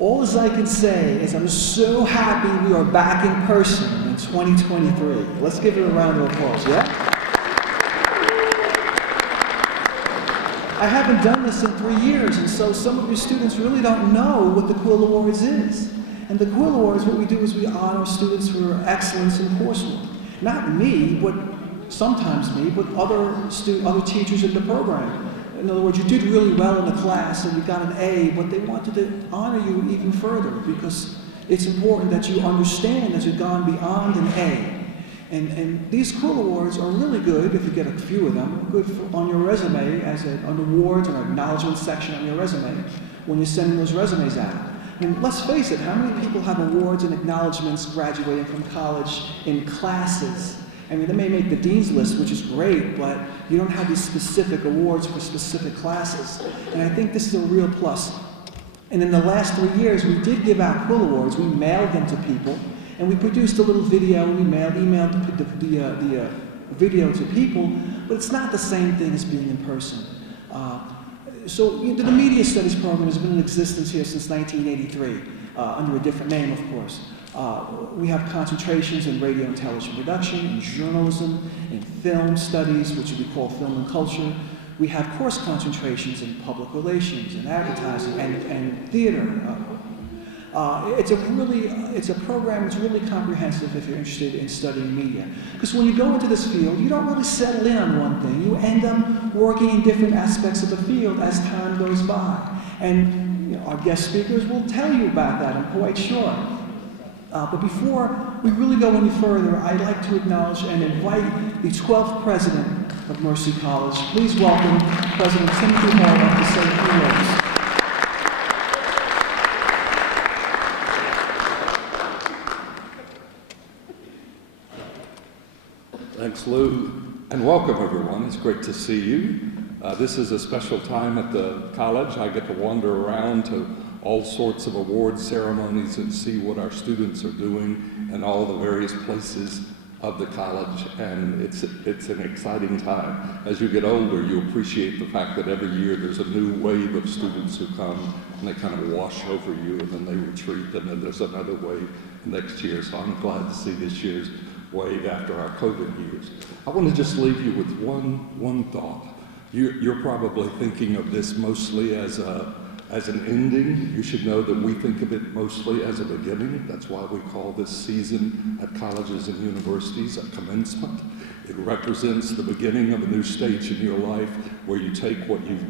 All as I can say is I'm so happy we are back in person in 2023. Let's give it a round of applause, yeah? I haven't done this in 3 years, and so some of your students really don't know what the Quill Awards is. And the Quill Awards, what we do is we honor students for excellence in coursework. Not me, but sometimes me, but other teachers in the program. In other words, you did really well in the class and you got an A, but they wanted to honor you even further because it's important that you understand that you've gone beyond an A. And these Quill Awards are really good, if you get a few of them, good on your resume as an awards and acknowledgement section on your resume when you're sending those resumes out. And let's face it, how many people have awards and acknowledgements graduating from college in classes? I mean, they may make the dean's list, which is great, but you don't have these specific awards for specific classes. And I think this is a real plus. And in the last 3 years, we did give out Quill Awards. We mailed them to people, and we produced a little video. We emailed the video to people, but it's not the same thing as being in person. So the Media Studies program has been in existence here since 1983, under a different name, of course. We have concentrations in radio and television production, in journalism, in film studies, which we call film and culture. We have course concentrations in public relations and advertising and theater. It's a program that's really comprehensive if you're interested in studying media. Because when you go into this field, you don't really settle in on one thing. You end up working in different aspects of the field as time goes by. And our guest speakers will tell you about that, I'm quite sure. But before we really go any further, I'd like to acknowledge and invite the 12th president of Mercy College. Please welcome President Timothy Hall to say a few words. Thanks, Lou, and welcome everyone. It's great to see you. This is a special time at the college. I get to wander around to all sorts of award ceremonies and see what our students are doing in all the various places of the college, and it's an exciting time. As you get older, you appreciate the fact that every year there's a new wave of students who come and they kind of wash over you and then they retreat, and then there's another wave next year. So I'm glad to see this year's wave after our COVID years. I want to just leave you with one thought. You're probably thinking of this mostly as an ending. You should know that we think of it mostly as a beginning. That's why we call this season at colleges and universities a commencement. It represents the beginning of a new stage in your life where you take what you've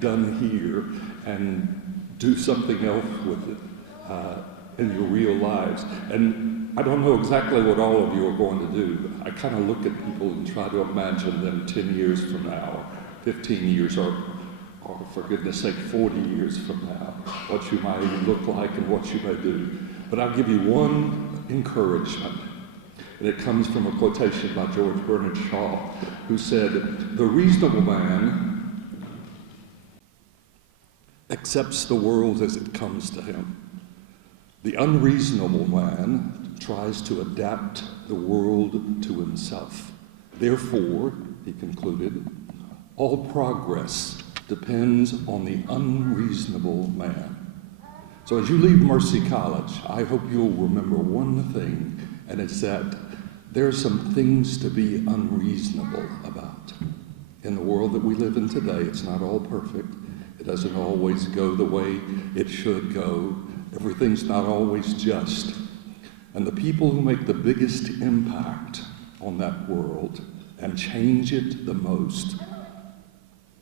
done here and do something else with it in your real lives. And I don't know exactly what all of you are going to do, but I kind of look at people and try to imagine them 10 years from now, 15 years, or for goodness sake, 40 years from now, what you might look like and what you may do. But I'll give you one encouragement, and it comes from a quotation by George Bernard Shaw, who said, "The reasonable man accepts the world as it comes to him. The unreasonable man tries to adapt the world to himself. Therefore," he concluded, "all progress depends on the unreasonable man." So as you leave Mercy College, I hope you'll remember one thing, and it's that there are some things to be unreasonable about. In the world that we live in today, it's not all perfect. It doesn't always go the way it should go. Everything's not always just. And the people who make the biggest impact on that world and change it the most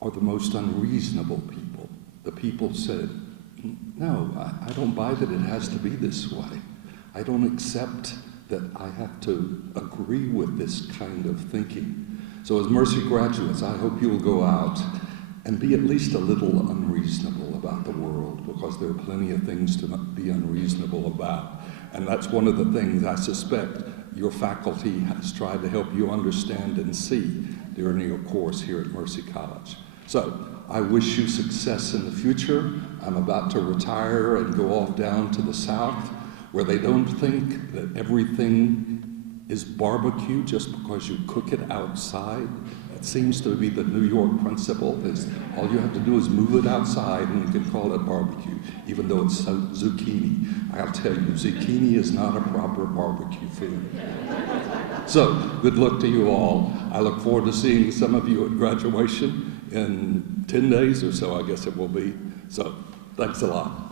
are the most unreasonable people. The people said, "No, I don't buy that it has to be this way. I don't accept that I have to agree with this kind of thinking." So as Mercy graduates, I hope you'll go out and be at least a little unreasonable about the world, because there are plenty of things to be unreasonable about. And that's one of the things I suspect your faculty has tried to help you understand and see during your course here at Mercy College. So I wish you success in the future. I'm about to retire and go off down to the South, where they don't think that everything is barbecue just because you cook it outside It seems to be the New York principle is all you have to do is move it outside and you can call it barbecue, even though it's zucchini. I'll tell you, zucchini is not a proper barbecue food. So, good luck to you all. I look forward to seeing some of you at graduation in 10 days or so, I guess it will be. So, thanks a lot.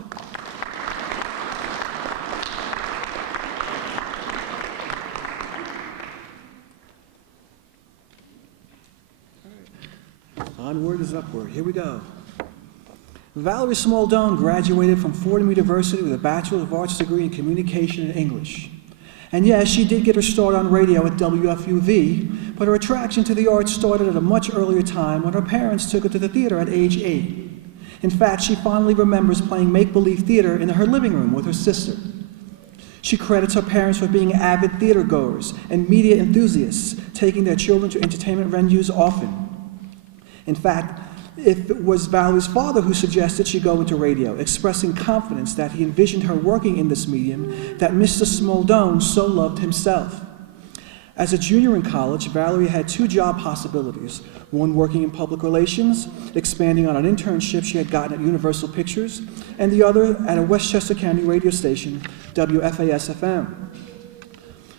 Onward is upward. Here we go. Valerie Smaldone graduated from Fordham University with a Bachelor of Arts degree in Communication and English. And yes, she did get her start on radio at WFUV, but her attraction to the arts started at a much earlier time when her parents took her to the theater at age 8. In fact, she fondly remembers playing make-believe theater in her living room with her sister. She credits her parents for being avid theater goers and media enthusiasts, taking their children to entertainment venues often. In fact, it was Valerie's father who suggested she go into radio, expressing confidence that he envisioned her working in this medium that Mr. Smaldone so loved himself. As a junior in college, Valerie had 2 job possibilities, one working in public relations, expanding on an internship she had gotten at Universal Pictures, and the other at a Westchester County radio station, WFAS-FM.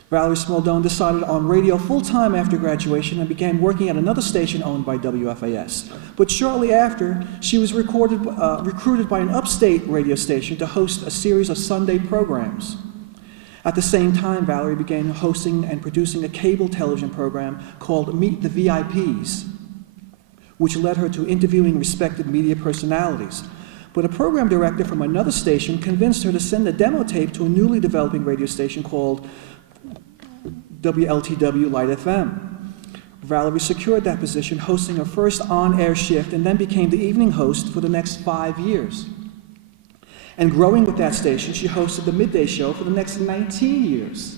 Valerie Smaldone decided on radio full-time after graduation and began working at another station owned by WFAS. But shortly after, she was recruited by an upstate radio station to host a series of Sunday programs. At the same time, Valerie began hosting and producing a cable television program called Meet the VIPs, which led her to interviewing respected media personalities. But a program director from another station convinced her to send a demo tape to a newly developing radio station called WLTW Light FM. Valerie secured that position, hosting her first on-air shift, and then became the evening host for the next 5 years. And growing with that station, she hosted the midday show for the next 19 years.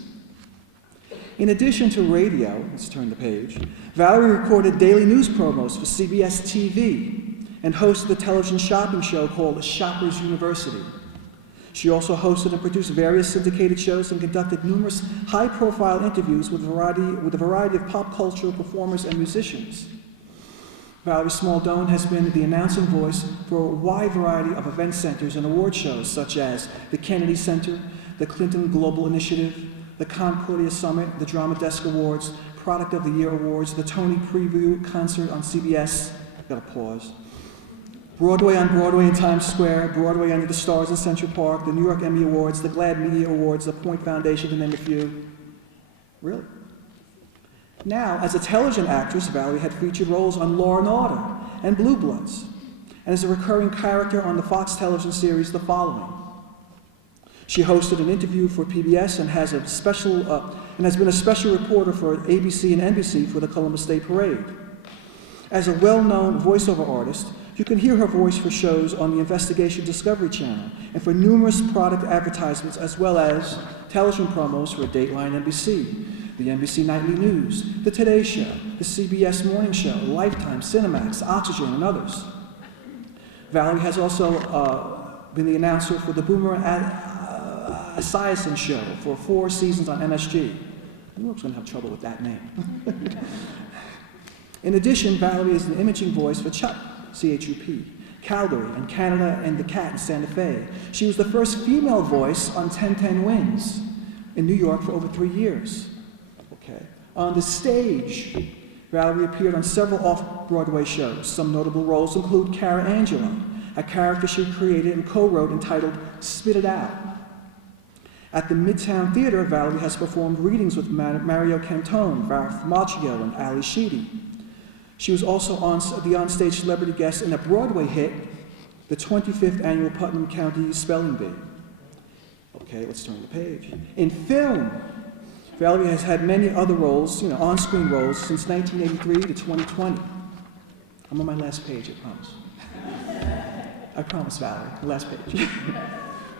In addition to radio, let's turn the page, Valerie recorded daily news promos for CBS TV and hosted a television shopping show called Shoppers University. She also hosted and produced various syndicated shows and conducted numerous high-profile interviews with a variety of pop cultural performers and musicians. Valerie Smaldone has been the announcing voice for a wide variety of event centers and award shows, such as the Kennedy Center, the Clinton Global Initiative, the Concordia Summit, the Drama Desk Awards, Product of the Year Awards, the Tony Preview Concert on CBS, gotta pause, Broadway on Broadway in Times Square, Broadway Under the Stars in Central Park, the New York Emmy Awards, the GLAAD Media Awards, the Point Foundation, to name a few. Really? Now, as a television actress, Valerie had featured roles on Law & Order and Blue Bloods, and is a recurring character on the Fox television series The Following. She hosted an interview for PBS and has been a special reporter for ABC and NBC for the Columbus Day Parade. As a well-known voiceover artist, you can hear her voice for shows on the Investigation Discovery Channel and for numerous product advertisements, as well as television promos for Dateline NBC, the NBC Nightly News, the Today Show, the CBS Morning Show, Lifetime, Cinemax, Oxygen, and others. Valerie has also been the announcer for the Boomer Esiason Show for 4 seasons on MSG. I knew I was going to have trouble with that name. In addition, Valerie is an imaging voice for CHUP, C-H-U-P, Calgary, and Canada and the Cat in Santa Fe. She was the first female voice on 1010 Wins in New York for over 3 years. Okay. On the stage, Valerie appeared on several off-Broadway shows. Some notable roles include Cara Angela, a character she created and co-wrote entitled Spit It Out. At the Midtown Theater, Valerie has performed readings with Mario Cantone, Ralph Macchio, and Ali Sheedy. She was also the onstage celebrity guest in a Broadway hit, the 25th annual Putnam County Spelling Bee. Okay, let's turn the page. In film, Valerie has had many other roles, on-screen roles, since 1983 to 2020. I'm on my last page, I promise. I promise, Valerie, the last page.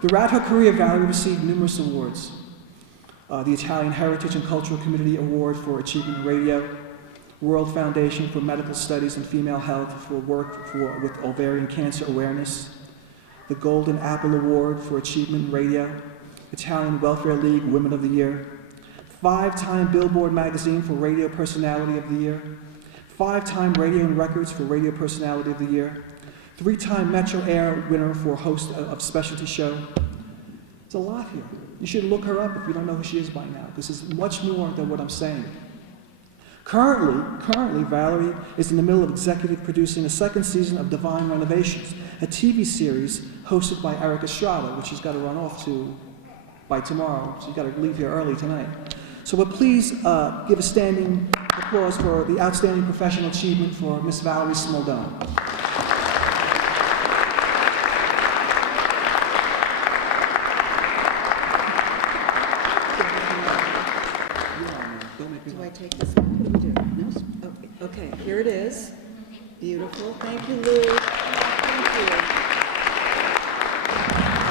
Throughout her career, Valerie received numerous awards. The Italian Heritage and Cultural Community Award for Achievement in Radio, World Foundation for Medical Studies and Female Health for work with ovarian cancer awareness, the Golden Apple Award for Achievement in Radio, Italian Welfare League Women of the Year, 5-time Billboard Magazine for Radio Personality of the Year, 5-time Radio and Records for Radio Personality of the Year, 3-time Metro Air winner for host of specialty show. There's a lot here. You should look her up if you don't know who she is by now, because it's much more than what I'm saying. Currently, Valerie is in the middle of executive producing a 2nd season of Divine Renovations, a TV series hosted by Eric Estrada, which she's got to run off to by tomorrow. She's got to leave here early tonight. So but please give a standing applause for the outstanding professional achievement for Miss Valerie Smaldone. Do I take this one? What do we do? No? Okay, here it is. Beautiful. Thank you, Lou. Thank you.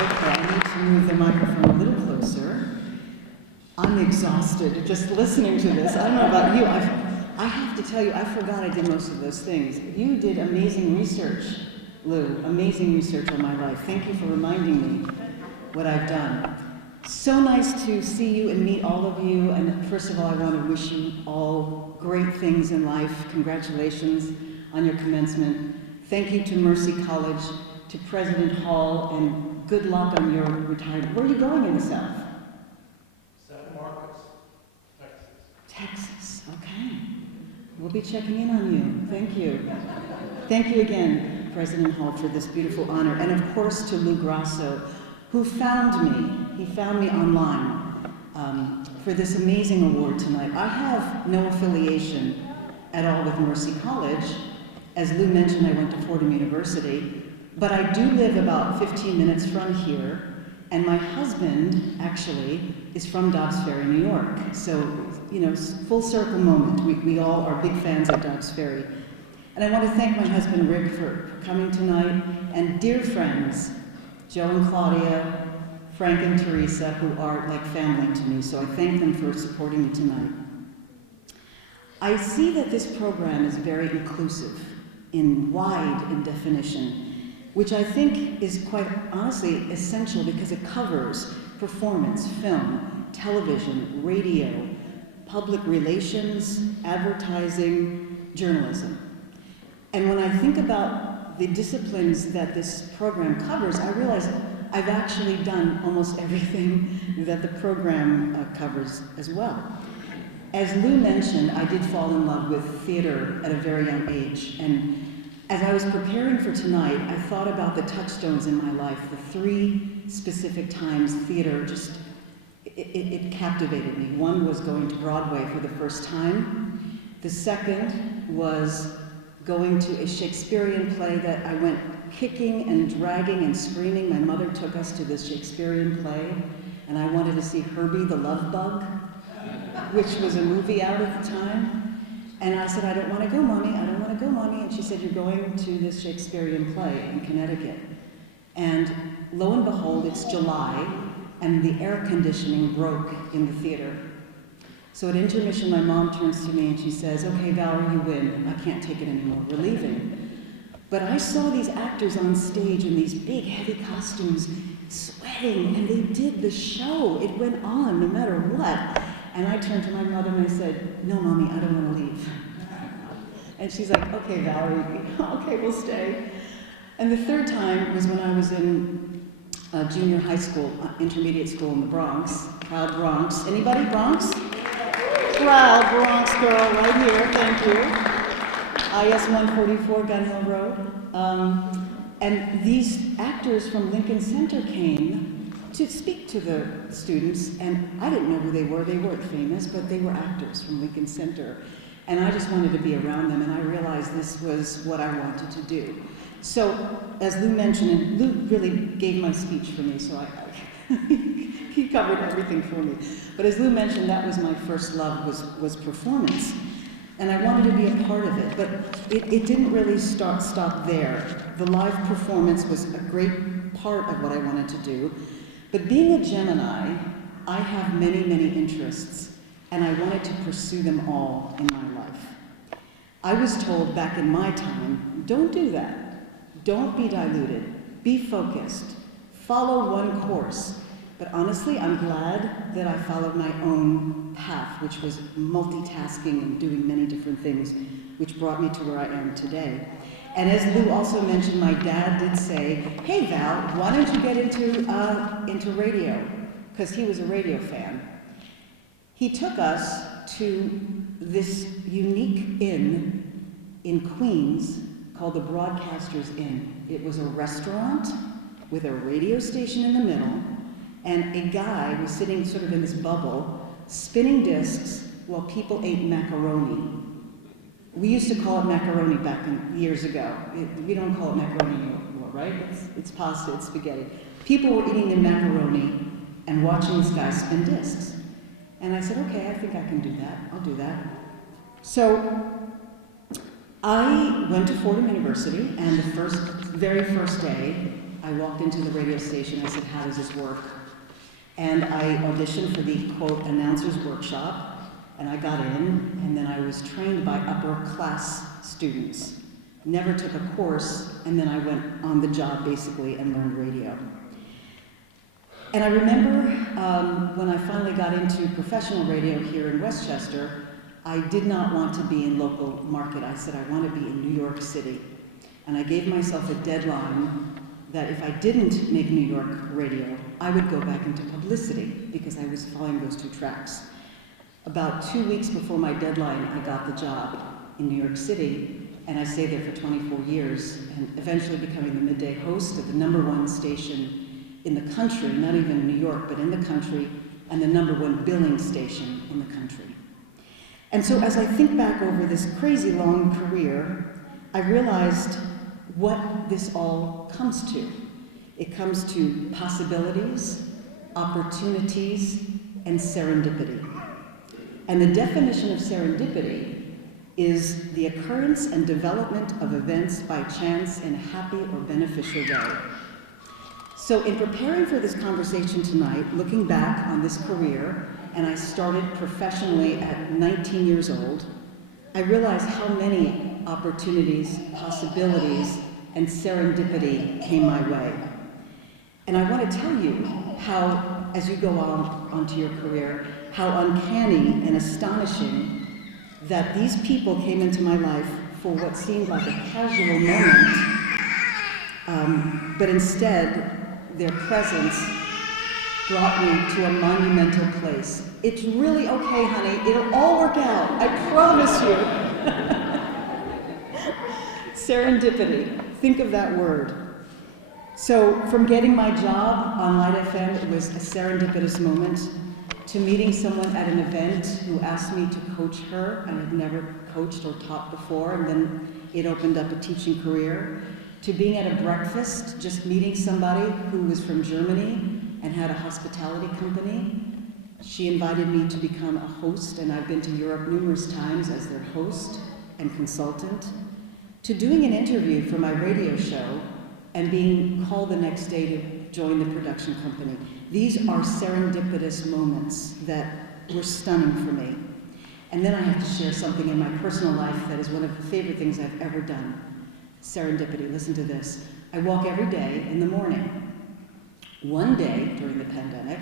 Okay, I need to move the microphone a little closer. I'm exhausted just listening to this. I don't know about you. I have to tell you, I forgot I did most of those things. You did amazing research, Lou. Amazing research on my life. Thank you for reminding me what I've done. So nice to see you and meet all of you. And first of all, I want to wish you all great things in life. Congratulations on your commencement. Thank you to Mercy College, to President Hall, and good luck on your retirement. Where are you going in the South? San Marcos, Texas. Texas, okay. We'll be checking in on you. Thank you. Thank you again, President Hall, for this beautiful honor. And of course to Lou Grasso, who found me. He found me online for this amazing award tonight. I have no affiliation at all with Mercy College. As Lou mentioned, I went to Fordham University, but I do live about 15 minutes from here, and my husband, actually, is from Dobbs Ferry, New York. So, you know, full circle moment. We all are big fans of Dobbs Ferry. And I want to thank my husband, Rick, for coming tonight, and dear friends, Joe and Claudia, Frank and Teresa, who are like family to me, so I thank them for supporting me tonight. I see that this program is very inclusive, wide in definition, which I think is quite honestly essential because it covers performance, film, television, radio, public relations, advertising, journalism. And when I think about the disciplines that this program covers, I realize I've actually done almost everything that the program covers as well. As Lou mentioned, I did fall in love with theater at a very young age, and as I was preparing for tonight, I thought about the touchstones in my life, the 3 specific times theater just, it captivated me. One was going to Broadway for the first time. The second was going to a Shakespearean play that I went kicking and dragging and screaming. My mother took us to this Shakespearean play, and I wanted to see Herbie the Love Bug, which was a movie out at the time. And I said, I don't want to go, Mommy, I don't want to go, Mommy. And she said, you're going to this Shakespearean play in Connecticut. And lo and behold, it's July, and the air conditioning broke in the theater. So at intermission, my mom turns to me and she says, okay, Valerie, you win. I can't take it anymore. We're leaving. But I saw these actors on stage in these big, heavy costumes, sweating, and they did the show. It went on no matter what. And I turned to my mother and I said, no, Mommy, I don't want to leave. And she's like, okay, Valerie, okay, we'll stay. And the third time was when I was in junior high school, intermediate school in the Bronx, proud Bronx. Anybody Bronx? Proud Bronx girl right here, thank you. IS 144 Gun Hill Road. And these actors from Lincoln Center came to speak to the students, and I didn't know who they were. They weren't famous, but they were actors from Lincoln Center. And I just wanted to be around them, and I realized this was what I wanted to do. So, as Lou mentioned, and Lou really gave my speech for me, so he covered everything for me. But as Lou mentioned, that was my first love, was performance. And I wanted to be a part of it, but it didn't really stop there. The live performance was a great part of what I wanted to do. But being a Gemini, I have many, many interests, and I wanted to pursue them all in my life. I was told back in my time, don't do that. Don't be diluted. Be focused. Follow one course. But honestly, I'm glad that I followed my own path, which was multitasking and doing many different things, which brought me to where I am today. And as Lou also mentioned, my dad did say, "Hey Val, why don't you get into radio?" Because he was a radio fan. He took us to this unique inn in Queens called the Broadcasters Inn. It was a restaurant with a radio station in the middle, and a guy was sitting sort of in this bubble, spinning discs while people ate macaroni. We used to call it macaroni back years ago. We don't call it macaroni anymore, right? It's pasta, it's spaghetti. People were eating their macaroni and watching this guy spin discs. And I said, okay, I think I can do that. I'll do that. So I went to Fordham University, and the very first day, I walked into the radio station. I said, how does this work? And I auditioned for the, quote, announcer's workshop, and I got in, and then I was trained by upper class students. Never took a course, and then I went on the job, basically, and learned radio. And I remember when I finally got into professional radio here in Westchester, I did not want to be in local market. I said, I want to be in New York City. And I gave myself a deadline that if I didn't make New York radio, I would go back into publicity, because I was following those two tracks. About 2 weeks before my deadline, I got the job in New York City, and I stayed there for 24 years, and eventually becoming the midday host of the #1 station in the country, not even New York, but in the country, and the #1 billing station in the country. And so as I think back over this crazy long career, I realized what this all comes to. It comes to possibilities, opportunities, and serendipity. And the definition of serendipity is the occurrence and development of events by chance in a happy or beneficial way. So in preparing for this conversation tonight, looking back on this career, and I started professionally at 19 years old, I realized how many opportunities, possibilities, and serendipity came my way. And I want to tell you how, as you go on onto your career, how uncanny and astonishing that these people came into my life for what seemed like a casual moment, but instead, their presence brought me to a monumental place. It's really okay, honey. It'll all work out. I promise you. Serendipity. Think of that word. So from getting my job on Light FM, it was a serendipitous moment, to meeting someone at an event who asked me to coach her. I had never coached or taught before, and then it opened up a teaching career, to being at a breakfast, just meeting somebody who was from Germany and had a hospitality company. She invited me to become a host, and I've been to Europe numerous times as their host and consultant, to doing an interview for my radio show and being called the next day to join the production company. These are serendipitous moments that were stunning for me. And then I have to share something in my personal life that is one of the favorite things I've ever done. Serendipity, listen to this. I walk every day in the morning. One day during the pandemic,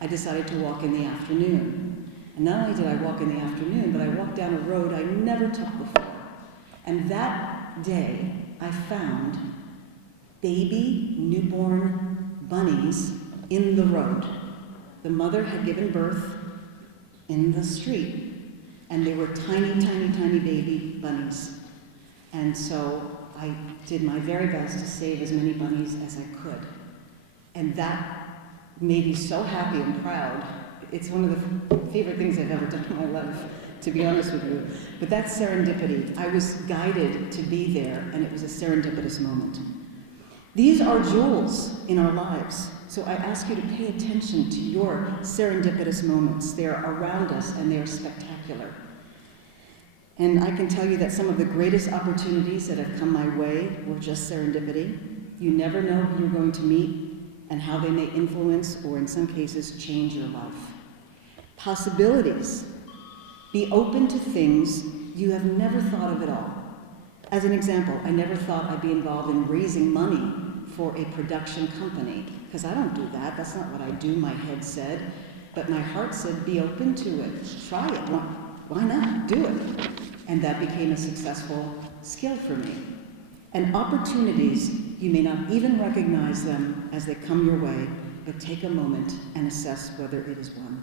I decided to walk in the afternoon. And not only did I walk in the afternoon, but I walked down a road I never took before. And that day, I found baby newborn bunnies in the road. The mother had given birth in the street, and they were tiny, tiny, tiny baby bunnies. And so I did my very best to save as many bunnies as I could. And that made me so happy and proud. It's one of the favorite things I've ever done in my life, to be honest with you. But that's serendipity. I was guided to be there, and it was a serendipitous moment. These are jewels in our lives. So I ask you to pay attention to your serendipitous moments. They are around us, and they are spectacular. And I can tell you that some of the greatest opportunities that have come my way were just serendipity. You never know who you're going to meet and how they may influence, or in some cases, change your life. Possibilities. Be open to things you have never thought of at all. As an example, I never thought I'd be involved in raising money for a production company, because I don't do that. That's not what I do, my head said. But my heart said, be open to it. Try it. Why not? Do it. And that became a successful skill for me. And opportunities, you may not even recognize them as they come your way, but take a moment and assess whether it is one.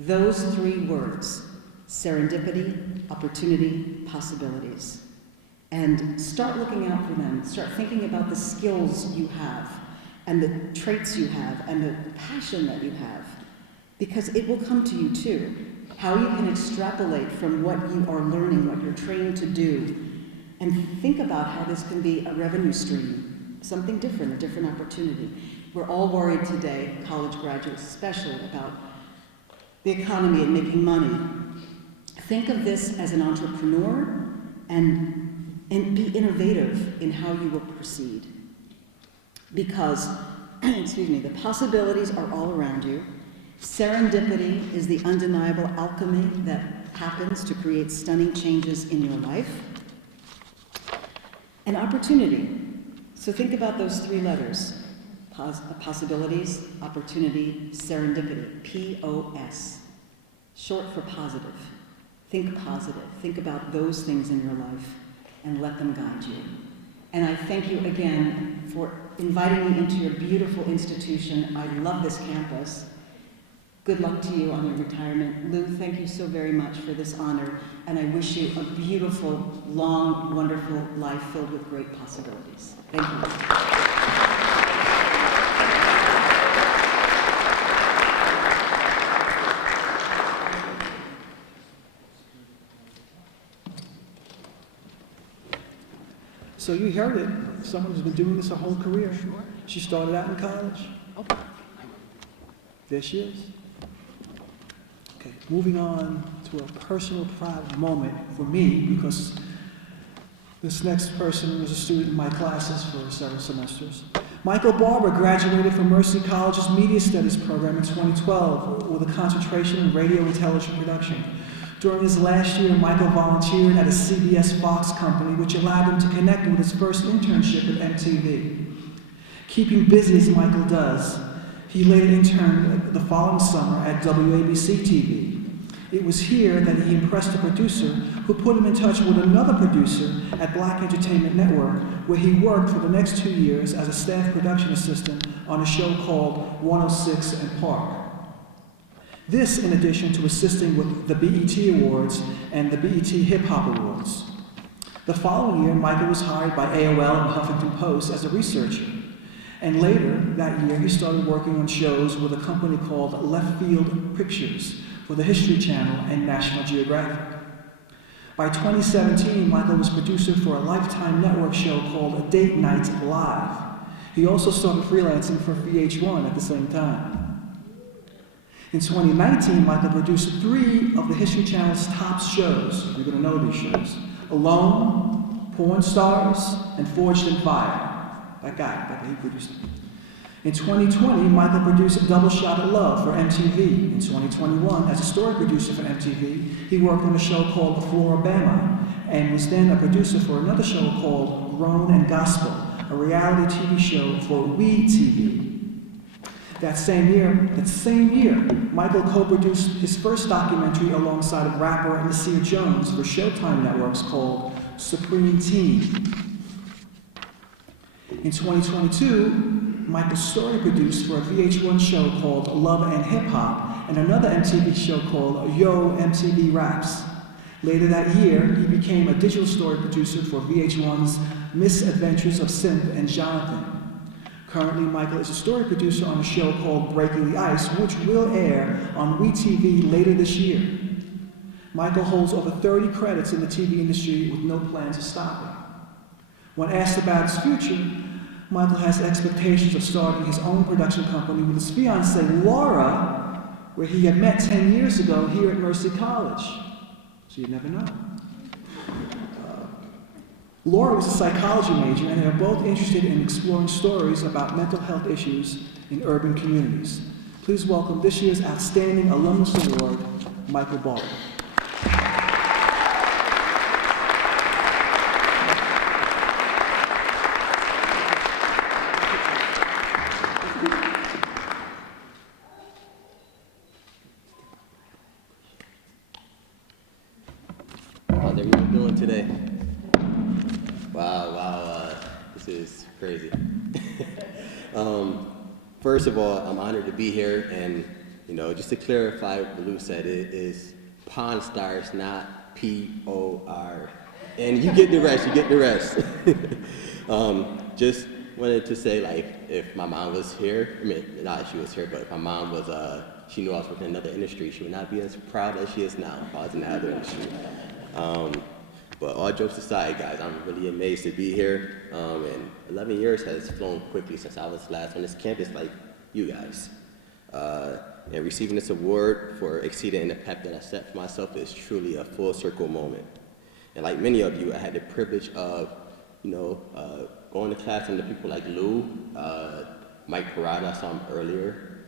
Those three words, serendipity, opportunity, possibilities. And start looking out for them. Start thinking about the skills you have, and the traits you have, and the passion that you have. Because it will come to you too. How you can extrapolate from what you are learning, what you're trained to do, and think about how this can be a revenue stream, something different, a different opportunity. We're all worried today, college graduates especially, about the economy and making money. Think of this as an entrepreneur and be innovative in how you will proceed. Because, excuse me, the possibilities are all around you. Serendipity is the undeniable alchemy that happens to create stunning changes in your life. And opportunity. So think about those three letters. Possibilities, opportunity, serendipity. P-O-S. Short for positive. Think positive. Think about those things in your life and let them guide you. And I thank you again for inviting me into your beautiful institution. I love this campus. Good luck to you on your retirement. Lou, thank you so very much for this honor, and I wish you a beautiful, long, wonderful life filled with great possibilities. Thank you. So you heard it. Someone who's been doing this her whole career. She started out in college. There she is. Okay, moving on to a personal, proud moment for me, because this next person was a student in my classes for several semesters. Michael Barber graduated from Mercy College's Media Studies program in 2012 with a concentration in radio and television production. During his last year, Michael volunteered at a CBS Fox company, which allowed him to connect with his first internship at MTV. Keeping busy as Michael does, he later interned the following summer at WABC TV. It was here that he impressed a producer who put him in touch with another producer at Black Entertainment Network, where he worked for the next 2 years as a staff production assistant on a show called 106 and Park. This in addition to assisting with the BET Awards and the BET Hip Hop Awards. The following year, Michael was hired by AOL and Huffington Post as a researcher. And later that year, he started working on shows with a company called Left Field Pictures for the History Channel and National Geographic. By 2017, Michael was producer for a Lifetime network show called Date Night Live. He also started freelancing for VH1 at the same time. In 2019, Michael produced 3 of the History Channel's top shows. You're going to know these shows. Alone, Porn Stars, and Forged in Fire. That he produced. In 2020, Michael produced Double Shot of Love for MTV. In 2021, as a story producer for MTV, he worked on a show called Floribama, and was then a producer for another show called Grown and Gospel, a reality TV show for WE TV. That same year, Michael co-produced his first documentary alongside of rapper Nasir Jones for Showtime Networks called Supreme Team. In 2022, Michael story produced for a VH1 show called Love and Hip Hop and another MTV show called Yo MTV Raps. Later that year, he became a digital story producer for VH1's Misadventures of Synth and Jonathan. Currently, Michael is a story producer on a show called Breaking the Ice, which will air on WeTV later this year. Michael holds over 30 credits in the TV industry with no plans of stopping. When asked about his future, Michael has expectations of starting his own production company with his fiancée, Laura, where he had met 10 years ago here at Mercy College. So you never know. Laura was a psychology major, and they are both interested in exploring stories about mental health issues in urban communities. Please welcome this year's Outstanding Alumnus Award, Michael Barber. How's everyone doing today? Wow, this is crazy. First of all, I'm honored to be here, and just to clarify what Lou said, it is Pawn Stars, not P-O-R. And you get the rest, Just wanted to say, like, if my mom was here, I mean, not if she was here, but if my mom was, she knew I was working in another industry, she would not be as proud as she is now if I was in another industry. But all jokes aside, guys, I'm really amazed to be here. And 11 years has flown quickly since I was last on this campus, like you guys. And receiving this award for exceeding the path that I set for myself is truly a full circle moment. And like many of you, I had the privilege of, going to class under people like Lou, Mike Parada, I saw him earlier.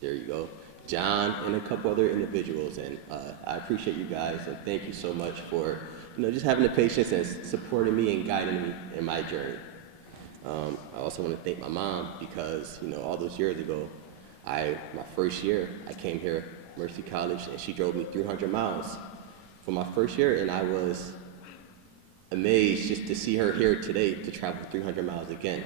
There you go. John, and a couple other individuals. And I appreciate you guys, and thank you so much for, just having the patience and supporting me and guiding me in my journey. I also want to thank my mom because, all those years ago, my first year, I came here, Mercy College, and she drove me 300 miles for my first year, and I was amazed just to see her here today to travel 300 miles again,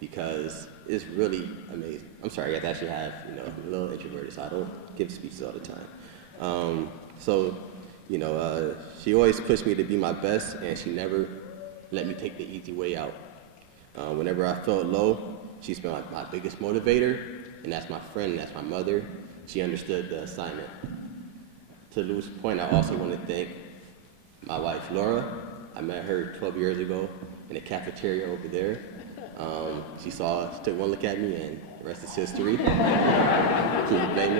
because it's really amazing. I'm sorry, I actually have, I'm a little introverted, so I don't give speeches all the time. She always pushed me to be my best, and she never let me take the easy way out. Whenever I felt low, she's been my biggest motivator, and that's my friend, and that's my mother. She understood the assignment. To Lou's point, I also want to thank my wife, Laura. I met her 12 years ago in the cafeteria over there. She took one look at me, and the rest is history. Can you blame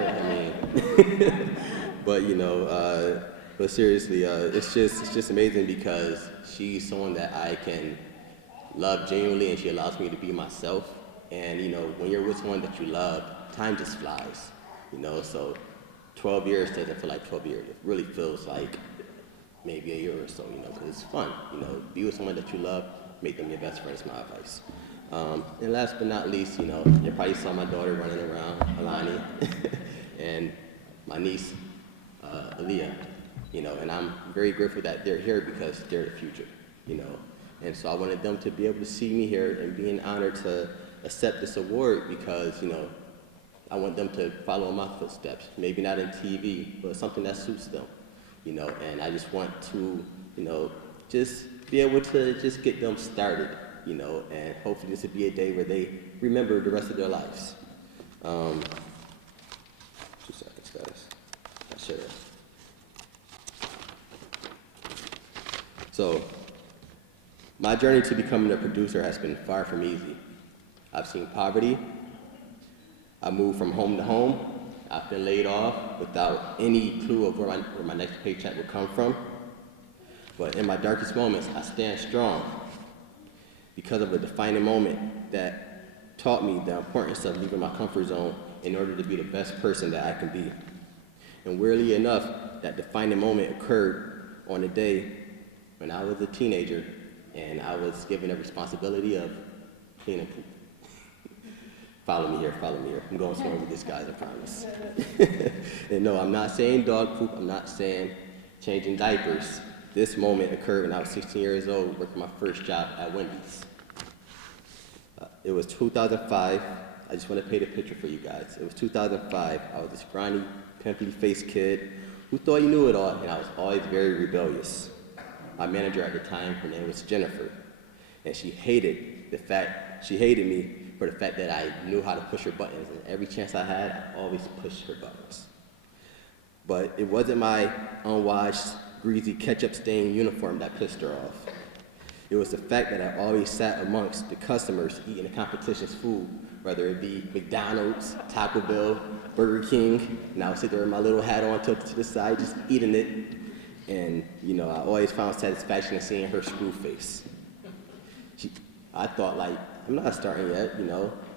her? But seriously, it's just amazing because she's someone that I can love genuinely, and she allows me to be myself. And when you're with someone that you love, time just flies. So 12 years doesn't feel like 12 years. It really feels like maybe a year or so, because it's fun. Be with someone that you love, make them your best friends, my advice. And last but not least, you probably saw my daughter running around, Alani, and my niece, Aaliyah, and I'm very grateful that they're here because they're the future, And so I wanted them to be able to see me here and be an honor to accept this award because, I want them to follow in my footsteps, maybe not in TV, but something that suits them, and I just want to, just be able to just get them started, and hopefully this will be a day where they remember the rest of their lives. 2 seconds, guys. I should have. So, my journey to becoming a producer has been far from easy. I've seen poverty. I moved from home to home. I've been laid off without any clue of where my next paycheck would come from. But in my darkest moments, I stand strong because of a defining moment that taught me the importance of leaving my comfort zone in order to be the best person that I can be. And weirdly enough, that defining moment occurred on a day when I was a teenager and I was given a responsibility of cleaning poop. Follow me here. I'm going somewhere with this, guys, I promise. And no, I'm not saying dog poop. I'm not saying changing diapers. This moment occurred when I was 16 years old, working my first job at Wendy's. It was 2005. I just want to paint a picture for you guys. It was 2005. I was this scrawny, pimply-faced kid who thought he knew it all, and I was always very rebellious. My manager at the time, her name was Jennifer, and she hated me for the fact that I knew how to push her buttons, and every chance I had, I always pushed her buttons. But it wasn't my unwashed, greasy, ketchup-stained uniform that pissed her off. It was the fact that I always sat amongst the customers eating the competition's food, whether it be McDonald's, Taco Bell, Burger King, and I would sit there with my little hat on tilted to the side, just eating it. And, I always found satisfaction in seeing her screw face. I thought, I'm not starting yet,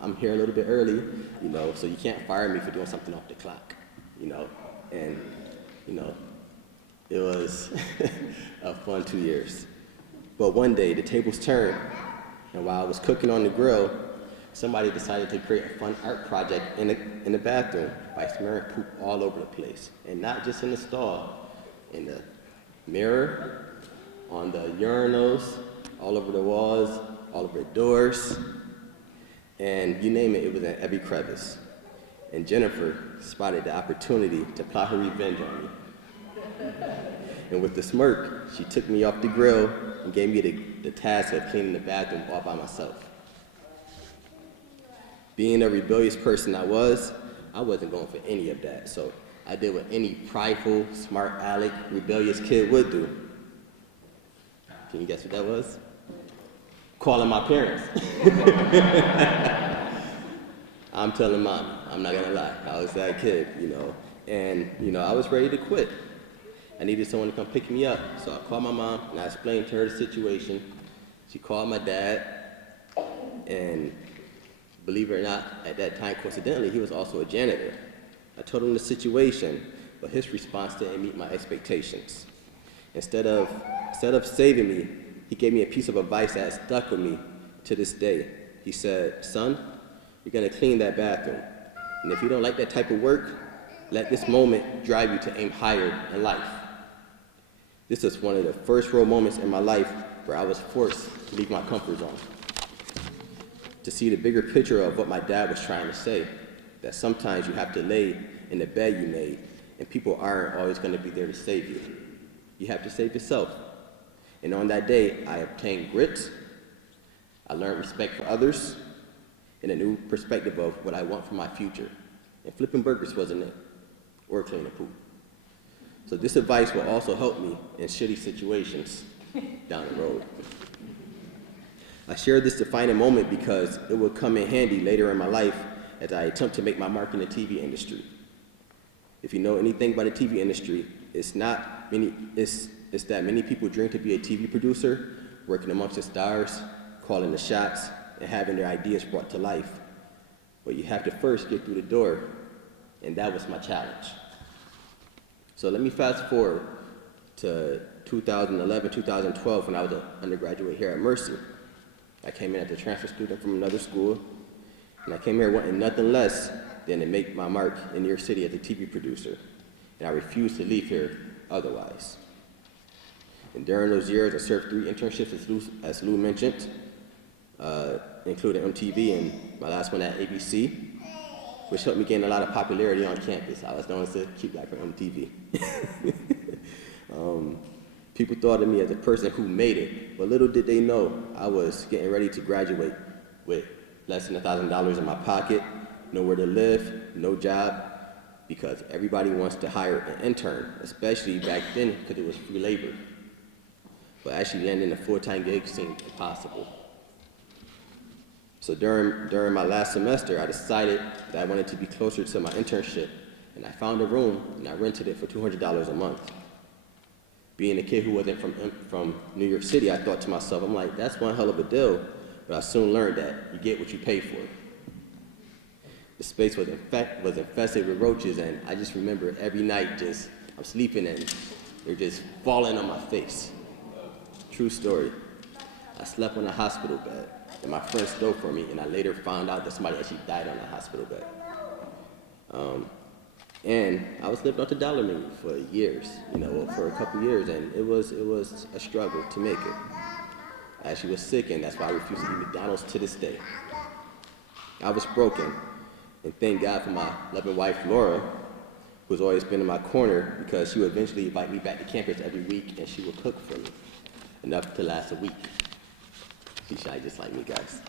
I'm here a little bit early, so you can't fire me for doing something off the clock, and, it was a fun 2 years. But one day, the tables turned, and while I was cooking on the grill, somebody decided to create a fun art project in the bathroom by smearing poop all over the place, and not just in the stall, in the mirror, on the urinals, all over the walls, all over the doors, and you name it, it was in every crevice. And Jennifer spotted the opportunity to plot her revenge on me. And with a smirk, she took me off the grill and gave me the task of cleaning the bathroom all by myself. Being a rebellious person I wasn't going for any of that. So I did what any prideful, smart aleck, rebellious kid would do. Can you guess what that was? Calling my parents. I'm telling Mommy, I'm not gonna lie, I was that kid, and I was ready to quit. I needed someone to come pick me up, so I called my mom and I explained to her the situation. She called my dad, and believe it or not, at that time, coincidentally, he was also a janitor. I told him the situation, but his response didn't meet my expectations. Instead of saving me, he gave me a piece of advice that has stuck with me to this day. He said, "Son, you're gonna clean that bathroom. And if you don't like that type of work, let this moment drive you to aim higher in life." This is one of the first real moments in my life where I was forced to leave my comfort zone, to see the bigger picture of what my dad was trying to say, that sometimes you have to lay in the bed you made, and people aren't always gonna be there to save you. You have to save yourself. And on that day, I obtained grit, I learned respect for others, and a new perspective of what I want for my future. And flipping burgers wasn't it, or cleaning poop. So this advice will also help me in shitty situations down the road. I share this defining moment because it will come in handy later in my life as I attempt to make my mark in the TV industry. If you know anything about the TV industry, it's that many people dream to be a TV producer, working amongst the stars, calling the shots, and having their ideas brought to life. But you have to first get through the door, and that was my challenge. So let me fast forward to 2011, 2012, when I was an undergraduate here at Mercy. I came in as a transfer student from another school, and I came here wanting nothing less than to make my mark in New York City as a TV producer, and I refused to leave here otherwise. And during those years, I served 3 internships, as Lou mentioned, including MTV and my last one at ABC, which helped me gain a lot of popularity on campus. I was known as the cute guy from MTV. People thought of me as a person who made it, but little did they know I was getting ready to graduate with less than $1,000 in my pocket, nowhere to live, no job, because everybody wants to hire an intern, especially back then because it was free labor. But actually landing a full-time gig seemed impossible. So during my last semester, I decided that I wanted to be closer to my internship, and I found a room and I rented it for $200 a month. Being a kid who wasn't from New York City, I thought to myself, I'm like, that's one hell of a deal, but I soon learned that you get what you pay for. The space was infested with roaches, and I just remember every night I'm sleeping and they're just falling on my face. True story. I slept on a hospital bed, and my friend stole from me, and I later found out that somebody actually died on a hospital bed. And I was living off the dollar menu for years, for a couple years, and it was a struggle to make it. I actually was sick, and that's why I refused to eat McDonald's to this day. I was broken, and thank God for my loving wife, Laura, who's always been in my corner, because she would eventually invite me back to campus every week, and she would cook for me, enough to last a week. She's shy just like me, guys.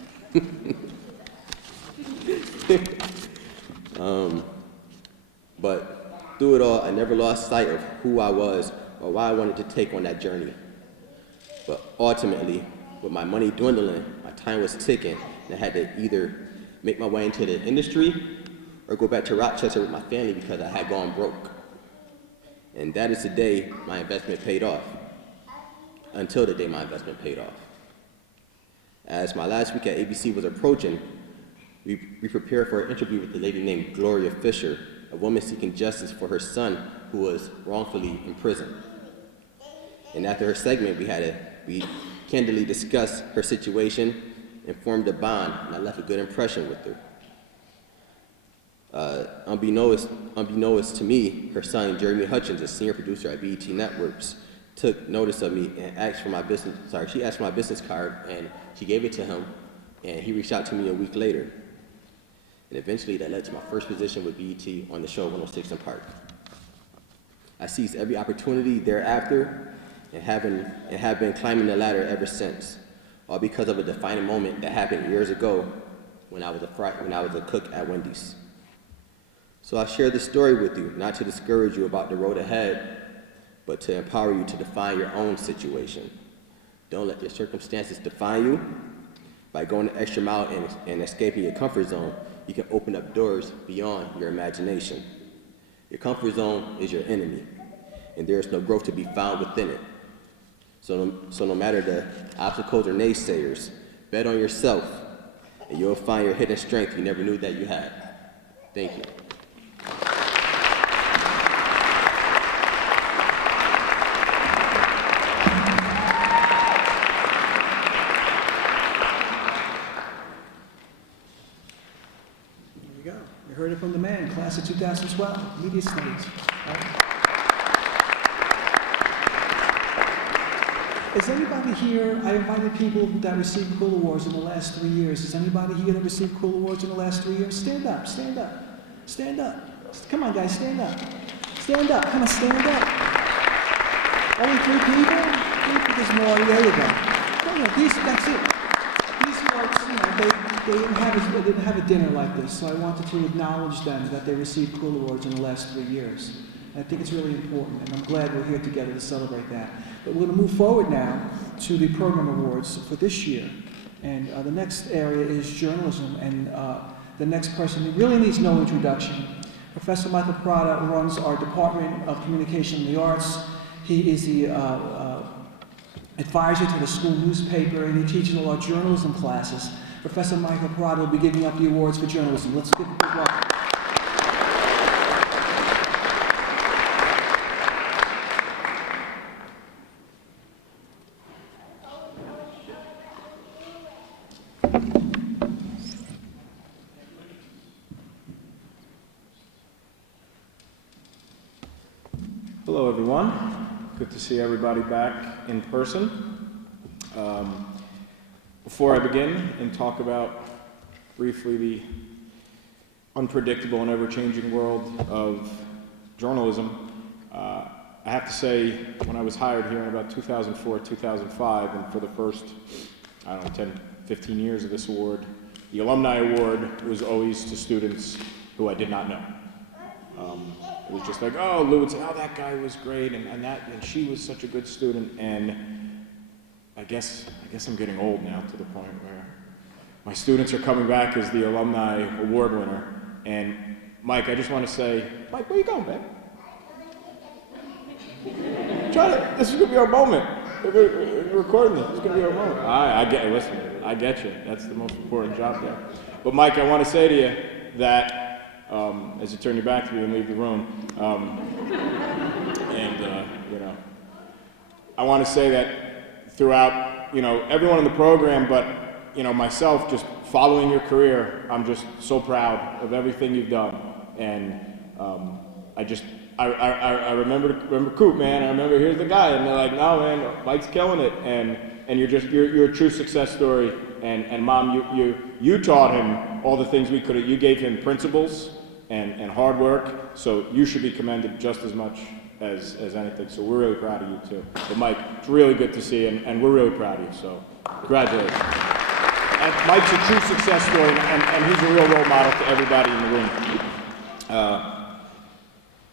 But through it all, I never lost sight of who I was or why I wanted to take on that journey. But ultimately, with my money dwindling, my time was ticking, and I had to either make my way into the industry or go back to Rochester with my family because I had gone broke. And that is the day my investment paid off, until the day my investment paid off. As my last week at ABC was approaching, we prepared for an interview with a lady named Gloria Fisher, a woman seeking justice for her son who was wrongfully imprisoned. And after her segment, we candidly discussed her situation and formed a bond, and I left a good impression with her. Unbeknownst to me, her son, Jeremy Hutchins, a senior producer at BET Networks, took notice of me and asked for my business, she asked for my business card, and she gave it to him, and he reached out to me a week later. And eventually that led to my first position with BET on the show 106 in Park. I seized every opportunity thereafter and have been climbing the ladder ever since, all because of a defining moment that happened years ago when I was a cook at Wendy's. So I share this story with you, not to discourage you about the road ahead, but to empower you to define your own situation. Don't let your circumstances define you. By going the extra mile and escaping your comfort zone, you can open up doors beyond your imagination. Your comfort zone is your enemy, and there is no growth to be found within it. So no matter the obstacles or naysayers, bet on yourself, and you'll find your hidden strength you never knew that you had. Thank you. You heard it from the man, class of 2012, media stage. Right? Is anybody here, I invited people that received Quill Awards in the last 3 years. Is anybody here that received Quill Awards in the last 3 years? Stand up, stand up, stand up. Come on, guys, stand up. Stand up, come on, stand up. Only 3 people? 3 people, there's more, there you go. No, that's it. These folks, they didn't have a dinner like this, so I wanted to acknowledge them that they received Quill Awards in the last 3 years. And I think it's really important, and I'm glad we're here together to celebrate that. But we're going to move forward now to the program awards for this year. And the next area is journalism, and the next person who really needs no introduction. Professor Michael Prada runs our Department of Communication and the Arts. He is the advisor to the school newspaper, and he teaches all our journalism classes. Professor Michael Prada will be giving up the awards for journalism. Let's give a big welcome. Hello, everyone. Good to see everybody back in person. Before I begin and talk about briefly the unpredictable and ever-changing world of journalism, I have to say, when I was hired here in about 2004, 2005, and for the first, 10, 15 years of this award, the Alumni Award was always to students who I did not know. It was just like, oh, Lou would say, oh, that guy was great, and she was such a good student, and I guess I'm getting old now to the point where my students are coming back as the Alumni Award winner. And Mike, I just want to say, Mike, where you going, man? This is gonna be our moment. We're recording this. It's gonna be our moment. I get it. Listen, I get you. That's the most important job there. But Mike, I want to say to you that as you turn your back to me and leave the room, I want to say that throughout, everyone in the program, but, myself, just following your career, I'm just so proud of everything you've done. And I remember Coop, man. I remember, here's the guy, and they're like, no, man, Mike's killing it. And you're a true success story. And Mom, you taught him all the things we could have. You gave him principles and hard work, so you should be commended just as much as anything. So we're really proud of you too. But Mike, it's really good to see you, and we're really proud of you. So congratulations. And Mike's a true success story, and he's a real role model to everybody in the room.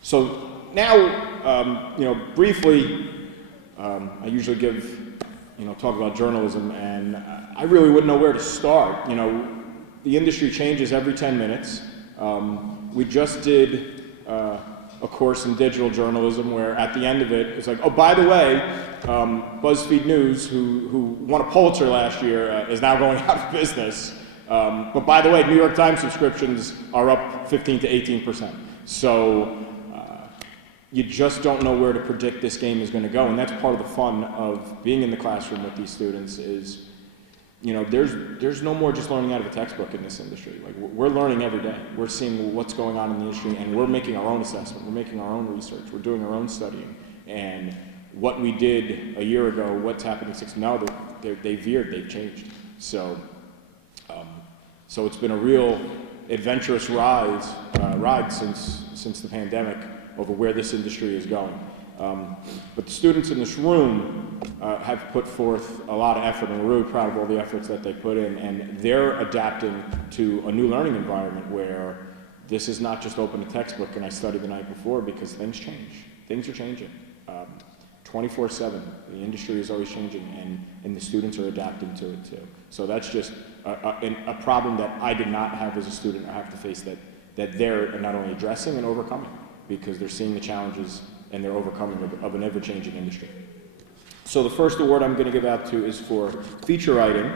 So now, briefly, I usually talk about journalism, and I really wouldn't know where to start. The industry changes every 10 minutes. We just did a course in digital journalism where at the end of it, it's like, oh, by the way, BuzzFeed News, who won a Pulitzer last year, is now going out of business. But by the way, New York Times subscriptions are up 15 to 18%. So you just don't know where to predict this game is going to go. And that's part of the fun of being in the classroom with these students is, there's no more just learning out of a textbook in this industry. Like, we're learning every day. We're seeing what's going on in the industry, and we're making our own assessment. We're making our own research. We're doing our own studying. And what we did a year ago, what's happening 6, now they veered, they've changed. So, so it's been a real adventurous ride since the pandemic over where this industry is going. But the students in this room have put forth a lot of effort, and we're really proud of all the efforts that they put in, and they're adapting to a new learning environment where this is not just open a textbook and I studied the night before, because things change. Things are changing. 24/7. The industry is always changing, and the students are adapting to it too. So that's just a problem that I did not have as a student or have to face, that they're not only addressing and overcoming, because they're seeing the challenges and they're overcoming of an ever-changing industry. So the first award I'm going to give out to is for feature writing,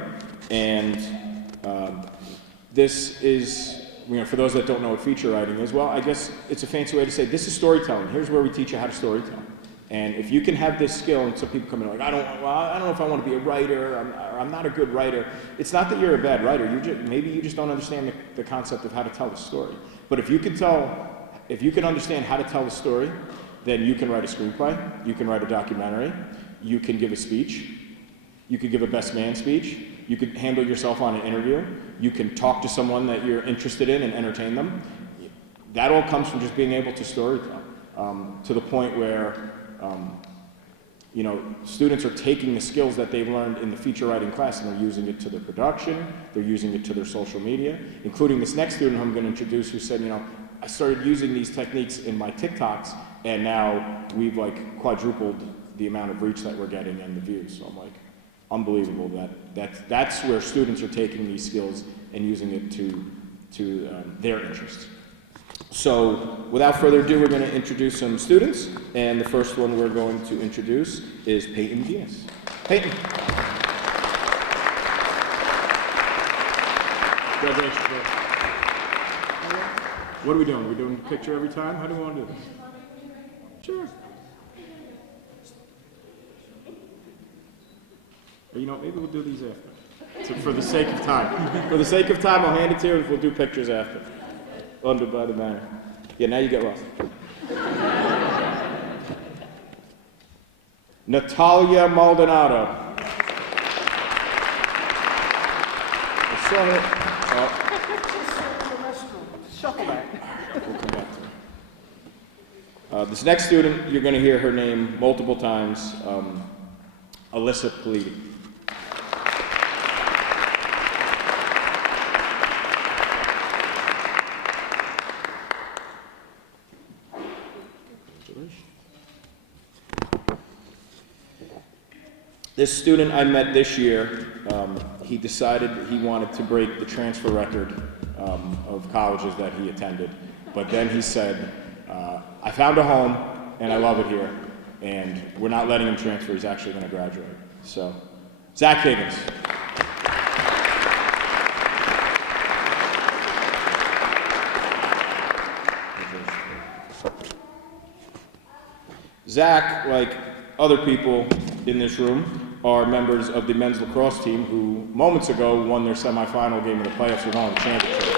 and this is, for those that don't know what feature writing is, well, I guess it's a fancy way to say this is storytelling. Here's where we teach you how to storytell. And if you can have this skill, and some people come in like, I don't know if I want to be a writer, or I'm not a good writer. It's not that you're a bad writer. Maybe you just don't understand the concept of how to tell the story. But if you can understand how to tell the story, then you can write a screenplay, you can write a documentary, you can give a speech, you could give a best man speech, you could handle yourself on an interview, you can talk to someone that you're interested in and entertain them. That all comes from just being able to storytell, to the point where students are taking the skills that they've learned in the feature writing class and they're using it to their production, they're using it to their social media, including this next student who I'm going to introduce, who said, I started using these techniques in my TikToks, and now we've quadrupled the amount of reach that we're getting and the views. So I'm like, unbelievable that's where students are taking these skills and using it to their interests. So without further ado, we're going to introduce some students, and the first one we're going to introduce is Peyton Venus. Peyton. Congratulations, man. What are we doing? Are we doing a picture every time? How do we want to do this? Sure. Or, maybe we'll do these after. So for the sake of time. For the sake of time, I'll hand it to you, and we'll do pictures after. Under by the banner. Yeah, now you get lost. Natalia Maldonado. I saw her. Shuffle that. We'll come back to her. This next student, you're going to hear her name multiple times. Alyssa Pleedy. This student I met this year, he decided he wanted to break the transfer record of colleges that he attended. But then he said, I found a home and I love it here, and we're not letting him transfer, he's actually going to graduate. So, Zach Higgins. Zach, like other people in this room, are members of the men's lacrosse team who moments ago won their semifinal game of the playoffs with home championship.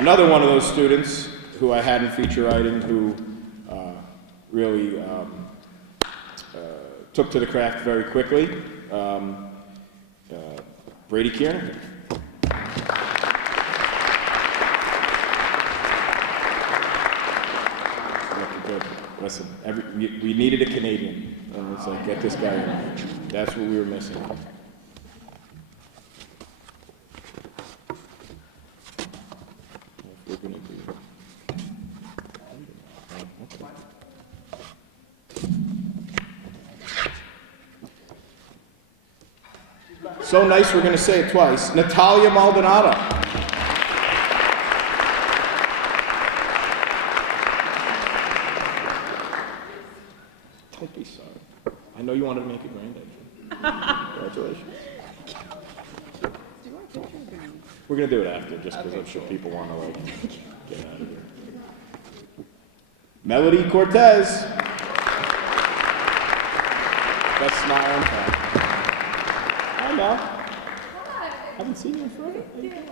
Another one of those students who I had in feature writing who really took to the craft very quickly, Brady Kiernan. Good. Listen, we needed a Canadian, and it's like, get this guy in. That's what we were missing. We're gonna do. So nice, we're gonna say it twice. Natalia Maldonado. Don't be sorry. I know you wanted to make a grand entrance. Congratulations. We're going to do it after, just because I'm sure people want to, get out of here. Melody Cortez. Best smile in town. Hi, Mel. Hi. Haven't seen you in forever. How you doing?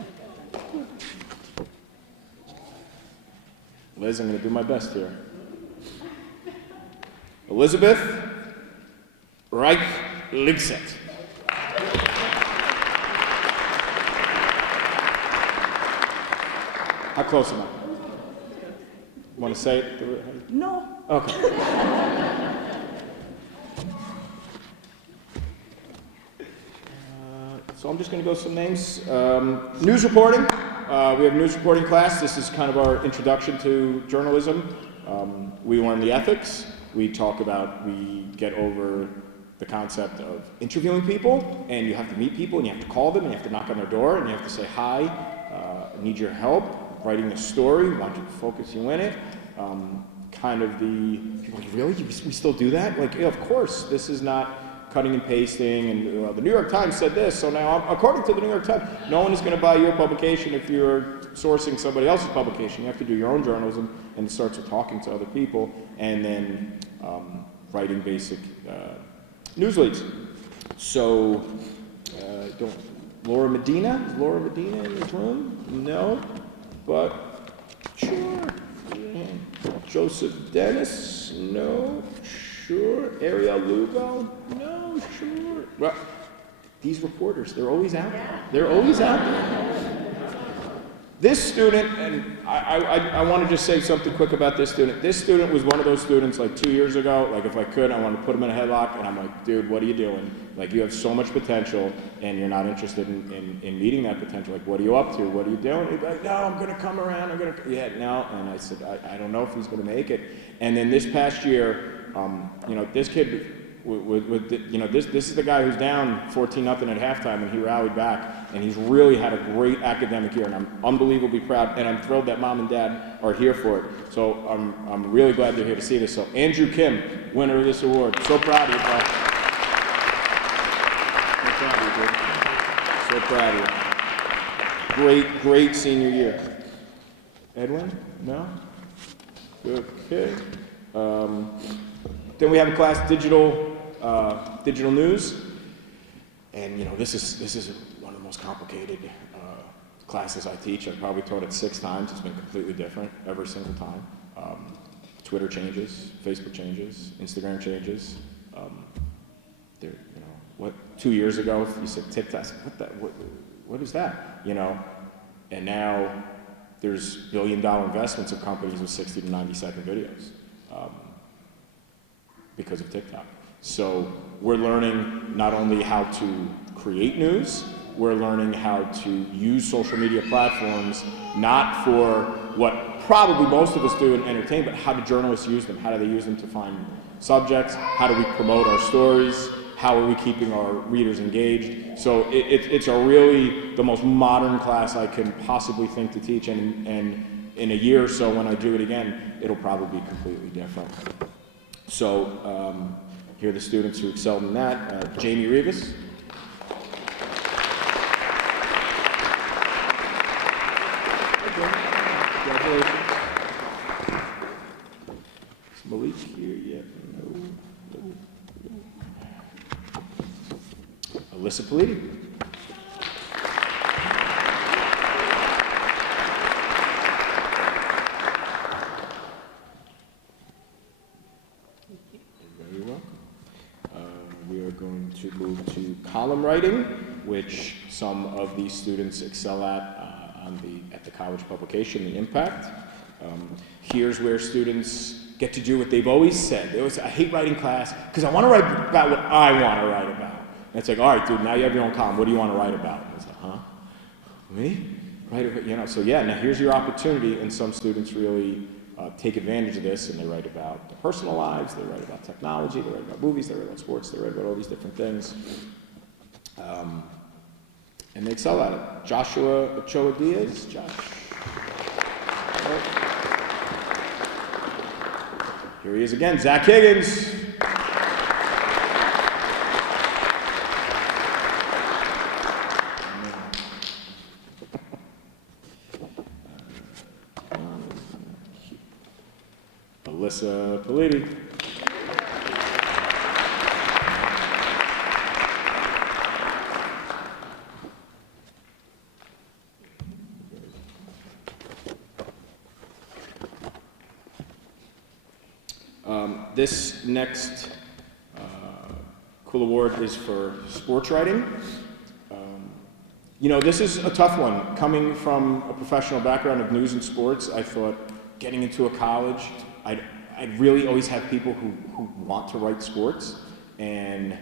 Liz, I'm going to do my best here. Elizabeth Reich Ligset. How close am I? Want to say it? No. Okay. So I'm just going to go some names. News reporting. We have a news reporting class. This is kind of our introduction to journalism. We learn the ethics. We get over the concept of interviewing people, and you have to meet people, and you have to call them, and you have to knock on their door, and you have to say, hi, I need your help writing a story, want you to focus you in it. Kind of the, people are like, really? We still do that? Like, yeah, of course, this is not cutting and pasting, and the New York Times said this, so now, according to the New York Times, no one is going to buy your publication if you're sourcing somebody else's publication. You have to do your own journalism, and it starts with talking to other people, and then writing basic news leads. So, Laura Medina? Is Laura Medina in this room? No, but sure. Yeah. Joseph Dennis? No, sure. Ariel Lugo? No, sure. Well, these reporters, they're always out there. They're always out there. This student, and I want to just say something quick about this student. This student was one of those students like 2 years ago, like if I could, I wanted to put him in a headlock, and I'm like, dude, what are you doing? Like, you have so much potential, and you're not interested in meeting that potential. Like, what are you up to? What are you doing? He'd be like, no, I'm going to come around. Yeah, no. And I said, I don't know if he's going to make it. And then this past year, this kid, this is the guy who's down 14-0 at halftime, and he rallied back, and he's really had a great academic year, and I'm unbelievably proud, and I'm thrilled that mom and dad are here for it. So I'm really glad they're here to see this. So Andrew Kim, winner of this award. So proud of you, Paul. So proud of you, dude. So proud of you. Great senior year. Edwin? No? Okay. Then we have a class, digital news, and this is one of the most complicated classes I teach. I've probably taught it 6 times. It's been completely different every single time. Twitter changes, Facebook changes, Instagram changes. 2 years ago, if you said TikTok, I said, what is that? And now there's billion-dollar investments of companies with 60 to 90-second videos. Because of TikTok. So we're learning not only how to create news, we're learning how to use social media platforms, not for what probably most of us do in entertainment, but how do journalists use them? How do they use them to find subjects? How do we promote our stories? How are we keeping our readers engaged? So it's really the most modern class I can possibly think to teach, and in a year or so when I do it again, it'll probably be completely different. So here are the students who excelled in that. Jamie Rivas. Congratulations. Is Malik here yet? No. Alyssa Politi. To move to column writing, which some of these students excel at at the college publication, The Impact. Here's where students get to do what they've always said. They always say, I hate writing class because I want to write about what I want to write about. And it's like, all right, dude, now you have your own column. What do you want to write about? And it's like, huh? Me? Write about, so yeah, now here's your opportunity, and some students really take advantage of this, and they write about their personal lives, they write about technology, they write about movies, they write about sports, they write about all these different things. And they excel at it. Joshua Ochoa Diaz. Josh. Here he is again, Zach Higgins. Alyssa Politi. This next Quill Award is for sports writing. This is a tough one. Coming from a professional background of news and sports, I thought getting into a college, I'd really always have people who want to write sports, and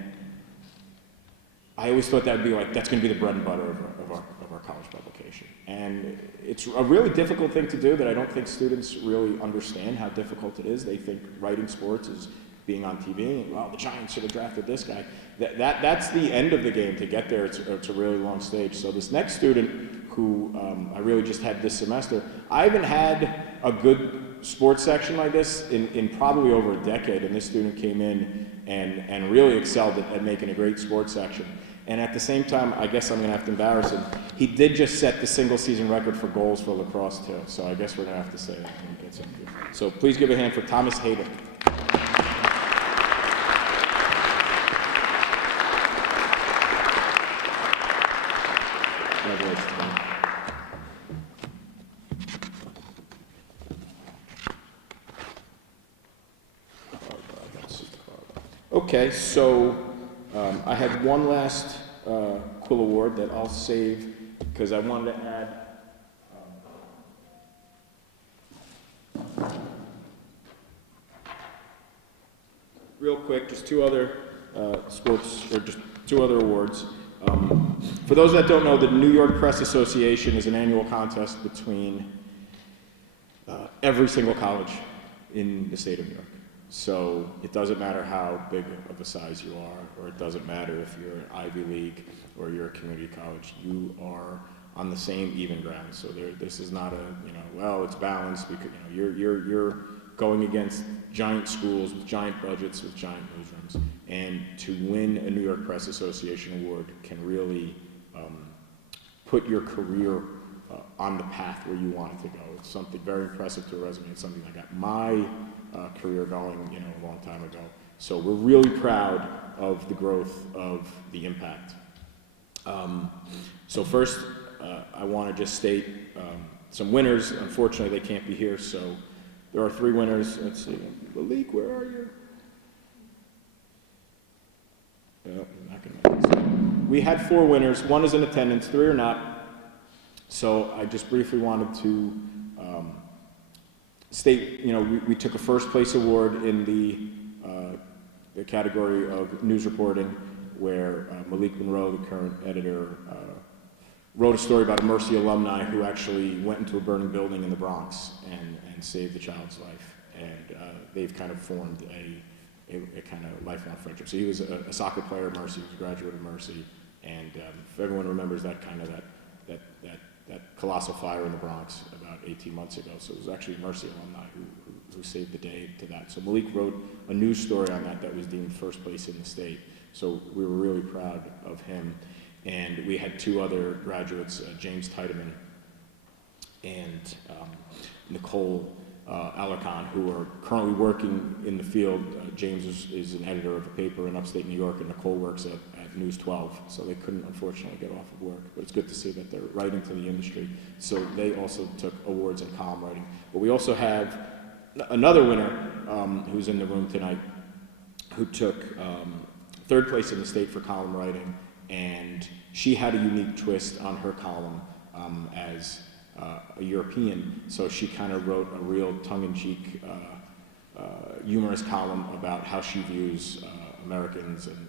I always thought that would be that's going to be the bread and butter of our college publication. And it's a really difficult thing to do that I don't think students really understand how difficult it is. They think writing sports is being on TV, and well, the Giants should have drafted this guy. That's the end of the game. To get there, it's a really long stage. So this next student, who I really just had this semester, I haven't had a good sports section like this in probably over a decade, and this student came in and really excelled at making a great sports section. And at the same time, I guess I'm going to have to embarrass him. He did just set the single season record for goals for lacrosse too, so I guess we're going to have to say that when he gets in here. So please give a hand for Thomas Hayden. Congratulations, Tom. Okay, so I have one last Quill Award that I'll save because I wanted to add real quick, just two other just two other awards. For those that don't know, the New York Press Association is an annual contest between every single college in the state of New York. So it doesn't matter how big of a size you are, or it doesn't matter if you're an Ivy League or you're a community college, you are on the same even ground. So this is not a, it's balanced because, you're going against giant schools with giant budgets, with giant newsrooms. And to win a New York Press Association award can really put your career on the path where you want it to go. It's something very impressive to a resume. It's something that got my career going, a long time ago. So we're really proud of the growth of the impact. So first, I want to just state some winners. Unfortunately, they can't be here, so there are 3 winners. Let's see. Malik, where are you? No, I'm not going to. We had 4 winners. 1 is in attendance, 3 are not. So I just briefly wanted to state, we took a first place award in the category of news reporting, where Malik Monroe, the current editor, wrote a story about a Mercy alumni who actually went into a burning building in the Bronx and saved the child's life. And they've kind of formed a kind of lifelong friendship. So he was a soccer player at Mercy, he was a graduate of Mercy, and if everyone remembers that kind of that colossal fire in the Bronx about 18 months ago. So it was actually Mercy alumni who saved the day to that. So Malik wrote a news story on that was deemed first place in the state. So we were really proud of him. And we had 2 other graduates, James Titeman and Nicole Alarcon, who are currently working in the field. James is an editor of a paper in upstate New York, and Nicole works at News 12, so they couldn't unfortunately get off of work. But it's good to see that they're right into the industry. So they also took awards in column writing. But we also have another winner who's in the room tonight, who took 3rd place in the state for column writing, and she had a unique twist on her column as a European, so she kind of wrote a real tongue-in-cheek, humorous column about how she views Americans and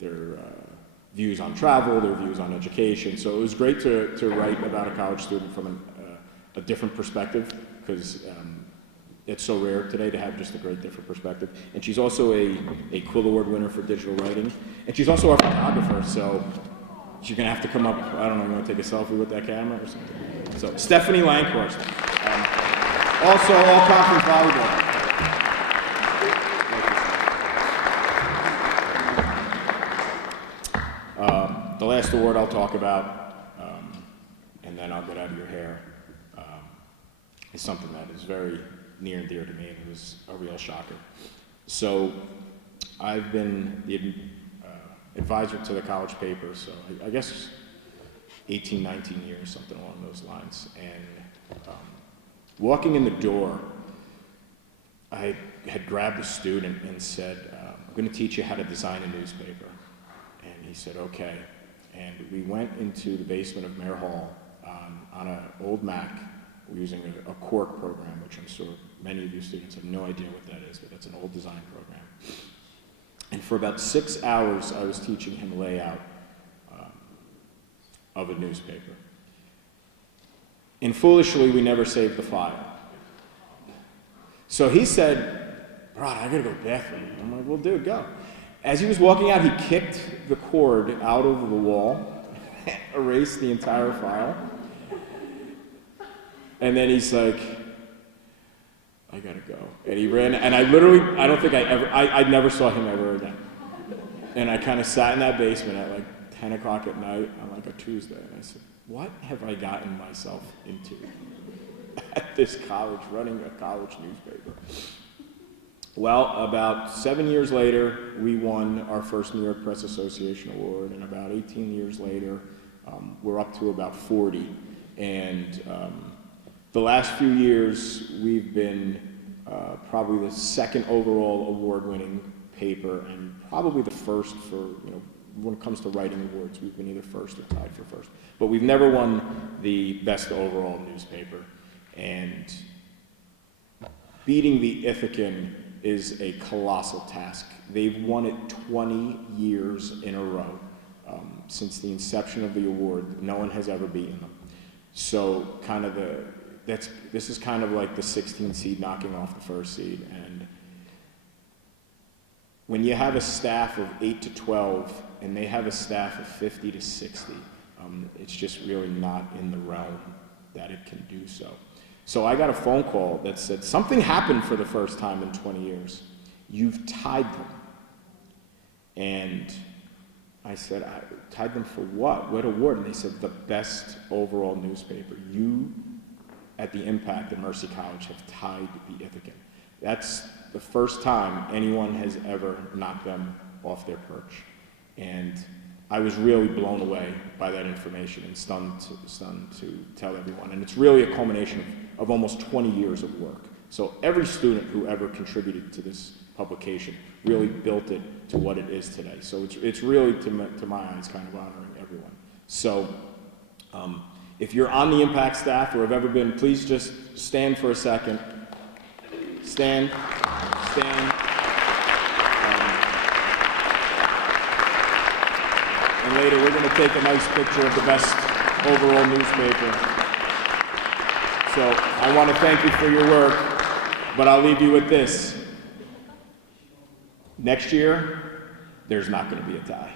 their views on travel, their views on education. So it was great to write about a college student from a different perspective, because it's so rare today to have just a great different perspective. And she's also a Quill Award winner for digital writing, and she's also our photographer, so she's going to have to come up, I don't know, you want to take a selfie with that camera or something? So, Stephanie Lankhorst. Also, all-conference volleyball. The last award I'll talk about, and then I'll get out of your hair, is something that is very near and dear to me, and it was a real shocker. So, I've been the advisor to the college paper, so I guess 18, 19 years, something along those lines. And walking in the door, I had grabbed a student and said, I'm going to teach you how to design a newspaper. And he said, okay. And we went into the basement of Mayor Hall on an old Mac using a Quark program, which I'm sure many of you students have no idea what that is, but that's an old design program. And for about 6 hours, I was teaching him layout of a newspaper. And foolishly, we never saved the file. So he said, Rod, I gotta go to the bathroom. I'm like, well, dude, go. As he was walking out, he kicked the cord out of the wall, erased the entire file. And then he's like, I gotta go. And he ran, and I never saw him ever again. And I kind of sat in that basement at like 10 o'clock at night on like a Tuesday, and I said, what have I gotten myself into at this college, running a college newspaper? Well, about 7 years later, we won our first New York Press Association award, and about 18 years later, we're up to about 40. And the last few years, we've been probably the second overall award-winning paper, and probably the first for, when it comes to writing awards, we've been either first or tied for first. But we've never won the best overall newspaper. And beating the Ithacan is a colossal task. They've won it 20 years in a row. Since the inception of the award, no one has ever beaten them. So this is kind of like the 16 seed knocking off the first seed. And when you have a staff of 8 to 12, and they have a staff of 50 to 60, it's just really not in the realm that it can do so. So I got a phone call that said, something happened for the first time in 20 years. You've tied them. And I said, I tied them for what? What award? And they said, the best overall newspaper. You, at the Impact at Mercy College, have tied the Ithacan. That's the first time anyone has ever knocked them off their perch. And I was really blown away by that information and stunned to tell everyone. And it's really a culmination of almost 20 years of work. So every student who ever contributed to this publication really built it to what it is today. So it's really, to my eyes, kind of honoring everyone. So if you're on the Impact staff or have ever been, please just stand for a second. Stand. And later we're going to take a nice picture of the best overall newspaper. So I want to thank you for your work, but I'll leave you with this. Next year, there's not going to be a tie.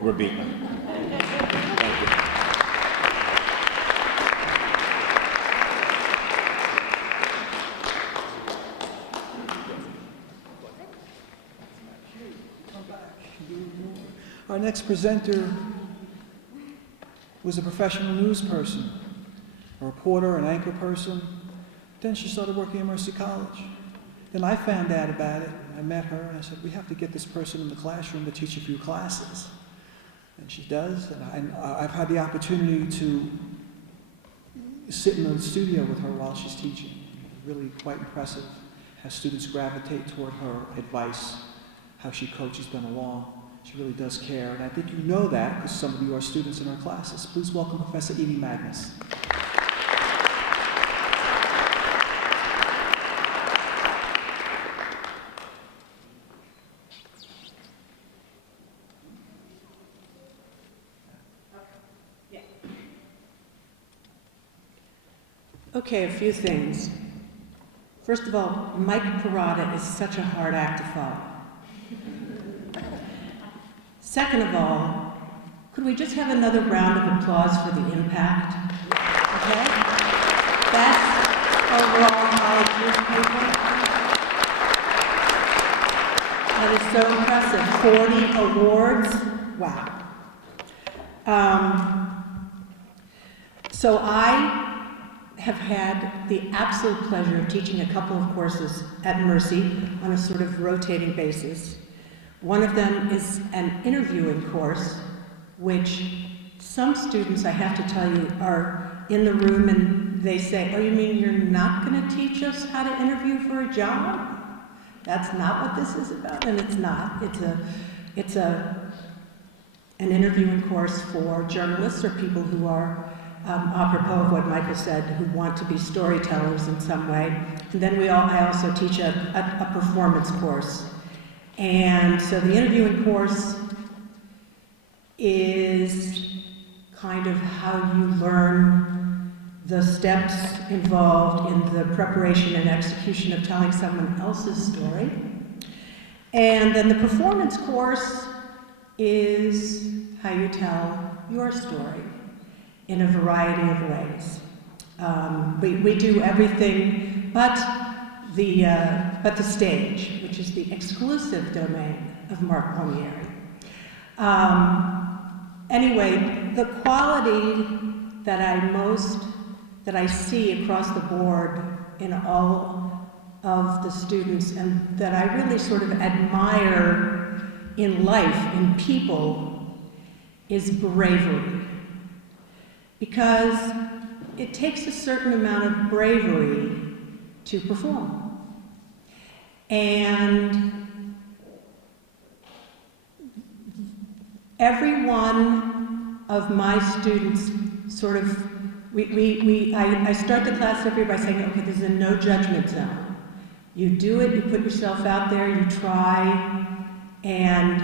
We're beating them. Thank you. Our next presenter was a professional news person, a reporter, an anchor person. Then she started working at Mercy College. Then I found out about it. I met her and I said, we have to get this person in the classroom to teach a few classes. And she does, and I've had the opportunity to sit in the studio with her while she's teaching. Really quite impressive how students gravitate toward her advice, how she coaches them along. She really does care, and I think you know that because some of you are students in our classes. Please welcome Professor Evie Magnus. Okay, a few things. First of all, Mike Parada is such a hard act to follow. Second of all, could we just have another round of applause for the Impact? Okay? Best overall college newspaper. That is so impressive. 40 awards. Wow. So I have had the absolute pleasure of teaching a couple of courses at Mercy on a sort of rotating basis. One of them is an interviewing course, which some students, I have to tell you, are in the room and they say, oh, you mean you're not going to teach us how to interview for a job? That's not what this is about, and it's not. It's an interviewing course for journalists or people who are, apropos of what Michael said, who want to be storytellers in some way. And then I also teach a performance course. And so the interviewing course is kind of how you learn the steps involved in the preparation and execution of telling someone else's story. And then the performance course is how you tell your story in a variety of ways. We do everything but the stage, which is the exclusive domain of Marc Palmieri. Anyway, the quality that I see across the board in all of the students, and that I really sort of admire in life, in people, is bravery. Because it takes a certain amount of bravery to perform. And every one of my students sort of, I start the class every by saying, okay, this is a no judgment zone. You do it, you put yourself out there, you try, and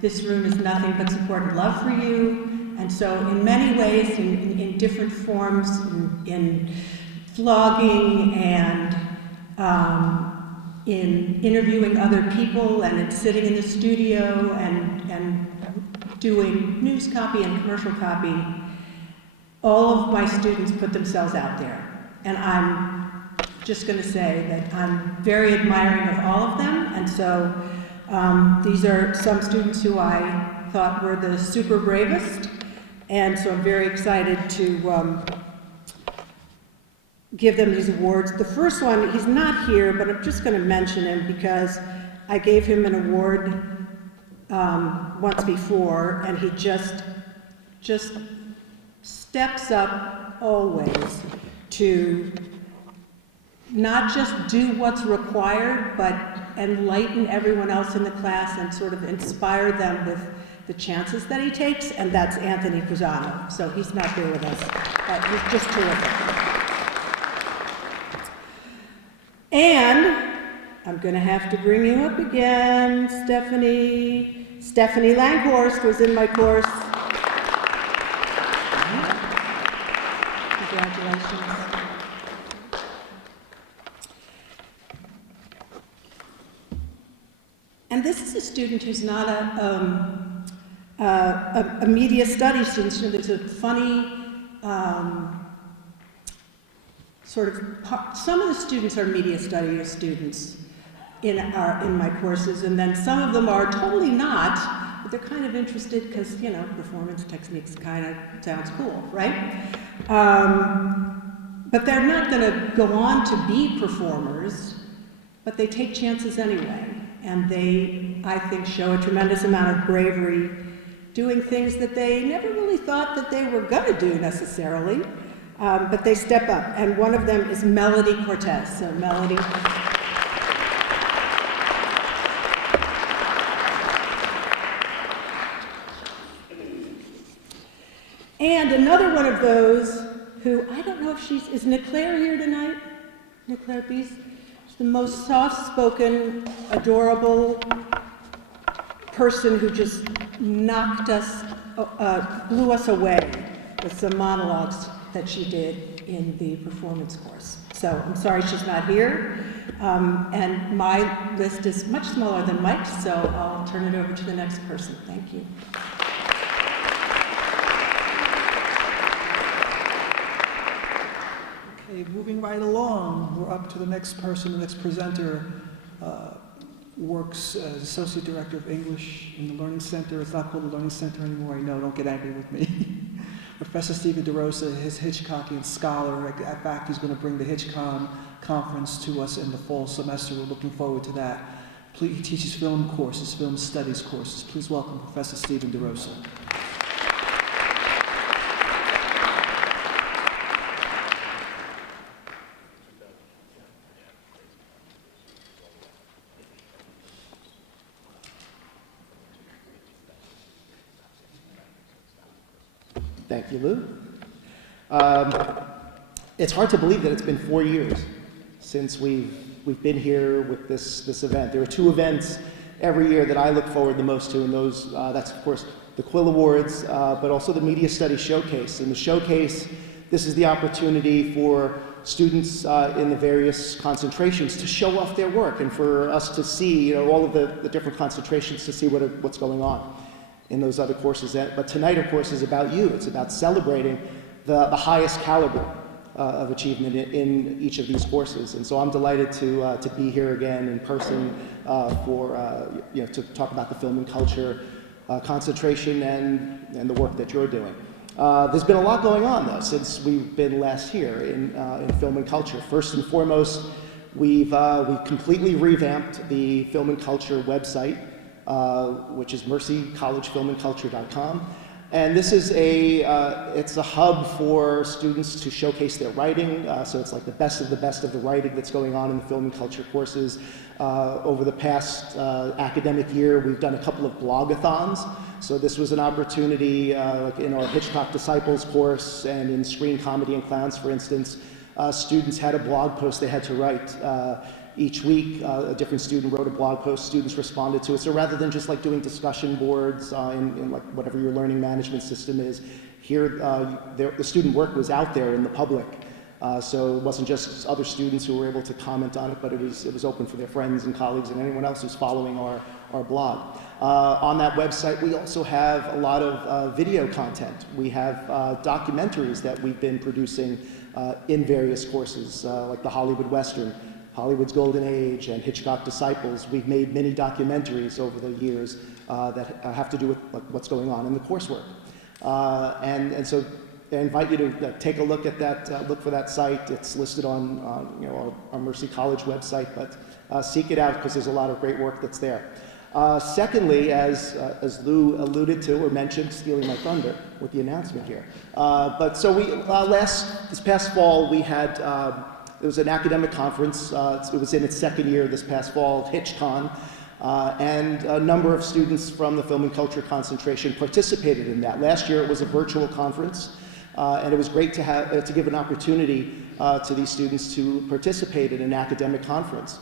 this room is nothing but support and love for you. And so in many ways, in different forms, in vlogging and in interviewing other people and in sitting in the studio and doing news copy and commercial copy, all of my students put themselves out there. And I'm just going to say that I'm very admiring of all of them. And so these are some students who I thought were the super bravest. And so I'm very excited to give them these awards. The first one, he's not here, but I'm just going to mention him because I gave him an award once before, and he just steps up always to not just do what's required, but enlighten everyone else in the class and sort of inspire them with the chances that he takes, and that's Anthony Cruzano. So he's not here with us, but he's just terrific. And I'm going to have to bring you up again, Stephanie. Stephanie Langhorst was in my course. Congratulations. And this is a student who's not a media studies student. You know, there's a funny sort of, some of the students are media studies students in my courses, and then some of them are totally not, but they're kind of interested because, you know, performance techniques kind of sounds cool, right? But they're not going to go on to be performers, but they take chances anyway. And they, I think, show a tremendous amount of bravery doing things that they never really thought that they were going to do necessarily, but they step up. And one of them is Melody Cortez. So Melody. And another one of those who, I don't know if is Niclaire here tonight? Niclaire Bees? The most soft-spoken, adorable person who just knocked us, blew us away with some monologues that she did in the performance course. So I'm sorry she's not here. And my list is much smaller than Mike's, so I'll turn it over to the next person. Thank you. Okay, moving right along, we're up to the next person. The next presenter works as Associate Director of English in the Learning Center. It's not called the Learning Center anymore, I know, don't get angry with me. Professor Stephen DeRosa, his Hitchcockian scholar. In fact, he's going to bring the Hitchcon conference to us in the fall semester. We're looking forward to that. He teaches film courses, film studies courses. Please welcome Professor Stephen DeRosa. Thank you, Lou. It's hard to believe that it's been 4 years since we've been here with this event. There are two events every year that I look forward the most to, and those that's of course the Quill Awards, but also the Media Studies Showcase. In the showcase, this is the opportunity for students in the various concentrations to show off their work, and for us to see, all of the different concentrations, to see what's going on in those other courses. But tonight, of course, is about you. It's about celebrating the highest caliber of achievement in each of these courses. And so I'm delighted to be here again in person to talk about the film and culture concentration and the work that you're doing. There's been a lot going on, though, since we've been last here in film and culture. First and foremost, we've completely revamped the film and culture website, which is mercycollegeFilmandCulture.com. And this is it's a hub for students to showcase their writing. So it's like the best of the writing that's going on in the film and culture courses. Over the past academic year, we've done a couple of blogathons. So this was an opportunity, like in our Hitchcock Disciples course and in Screen Comedy and Clowns, for instance, students had a blog post they had to write. Each week, a different student wrote a blog post, students responded to it. So rather than just like doing discussion boards in like whatever your learning management system is, here the student work was out there in the public. So it wasn't just other students who were able to comment on it, but it was open for their friends and colleagues and anyone else who's following our blog. On that website, we also have a lot of video content. We have documentaries that we've been producing in various courses, like the Hollywood Western, Hollywood's Golden Age, and Hitchcock Disciples. We've made many documentaries over the years that have to do with what's going on in the coursework. And so I invite you to take a look at that, look for that site. It's listed on our Mercy College website, but seek it out because there's a lot of great work that's there. Secondly, as Lou alluded to or mentioned, stealing my thunder with the announcement here. But so we this past fall we had it was an academic conference. It was in its second year this past fall, HitchCon, and a number of students from the film and culture concentration participated in that. Last year it was a virtual conference, and it was great to give an opportunity to these students to participate in an academic conference.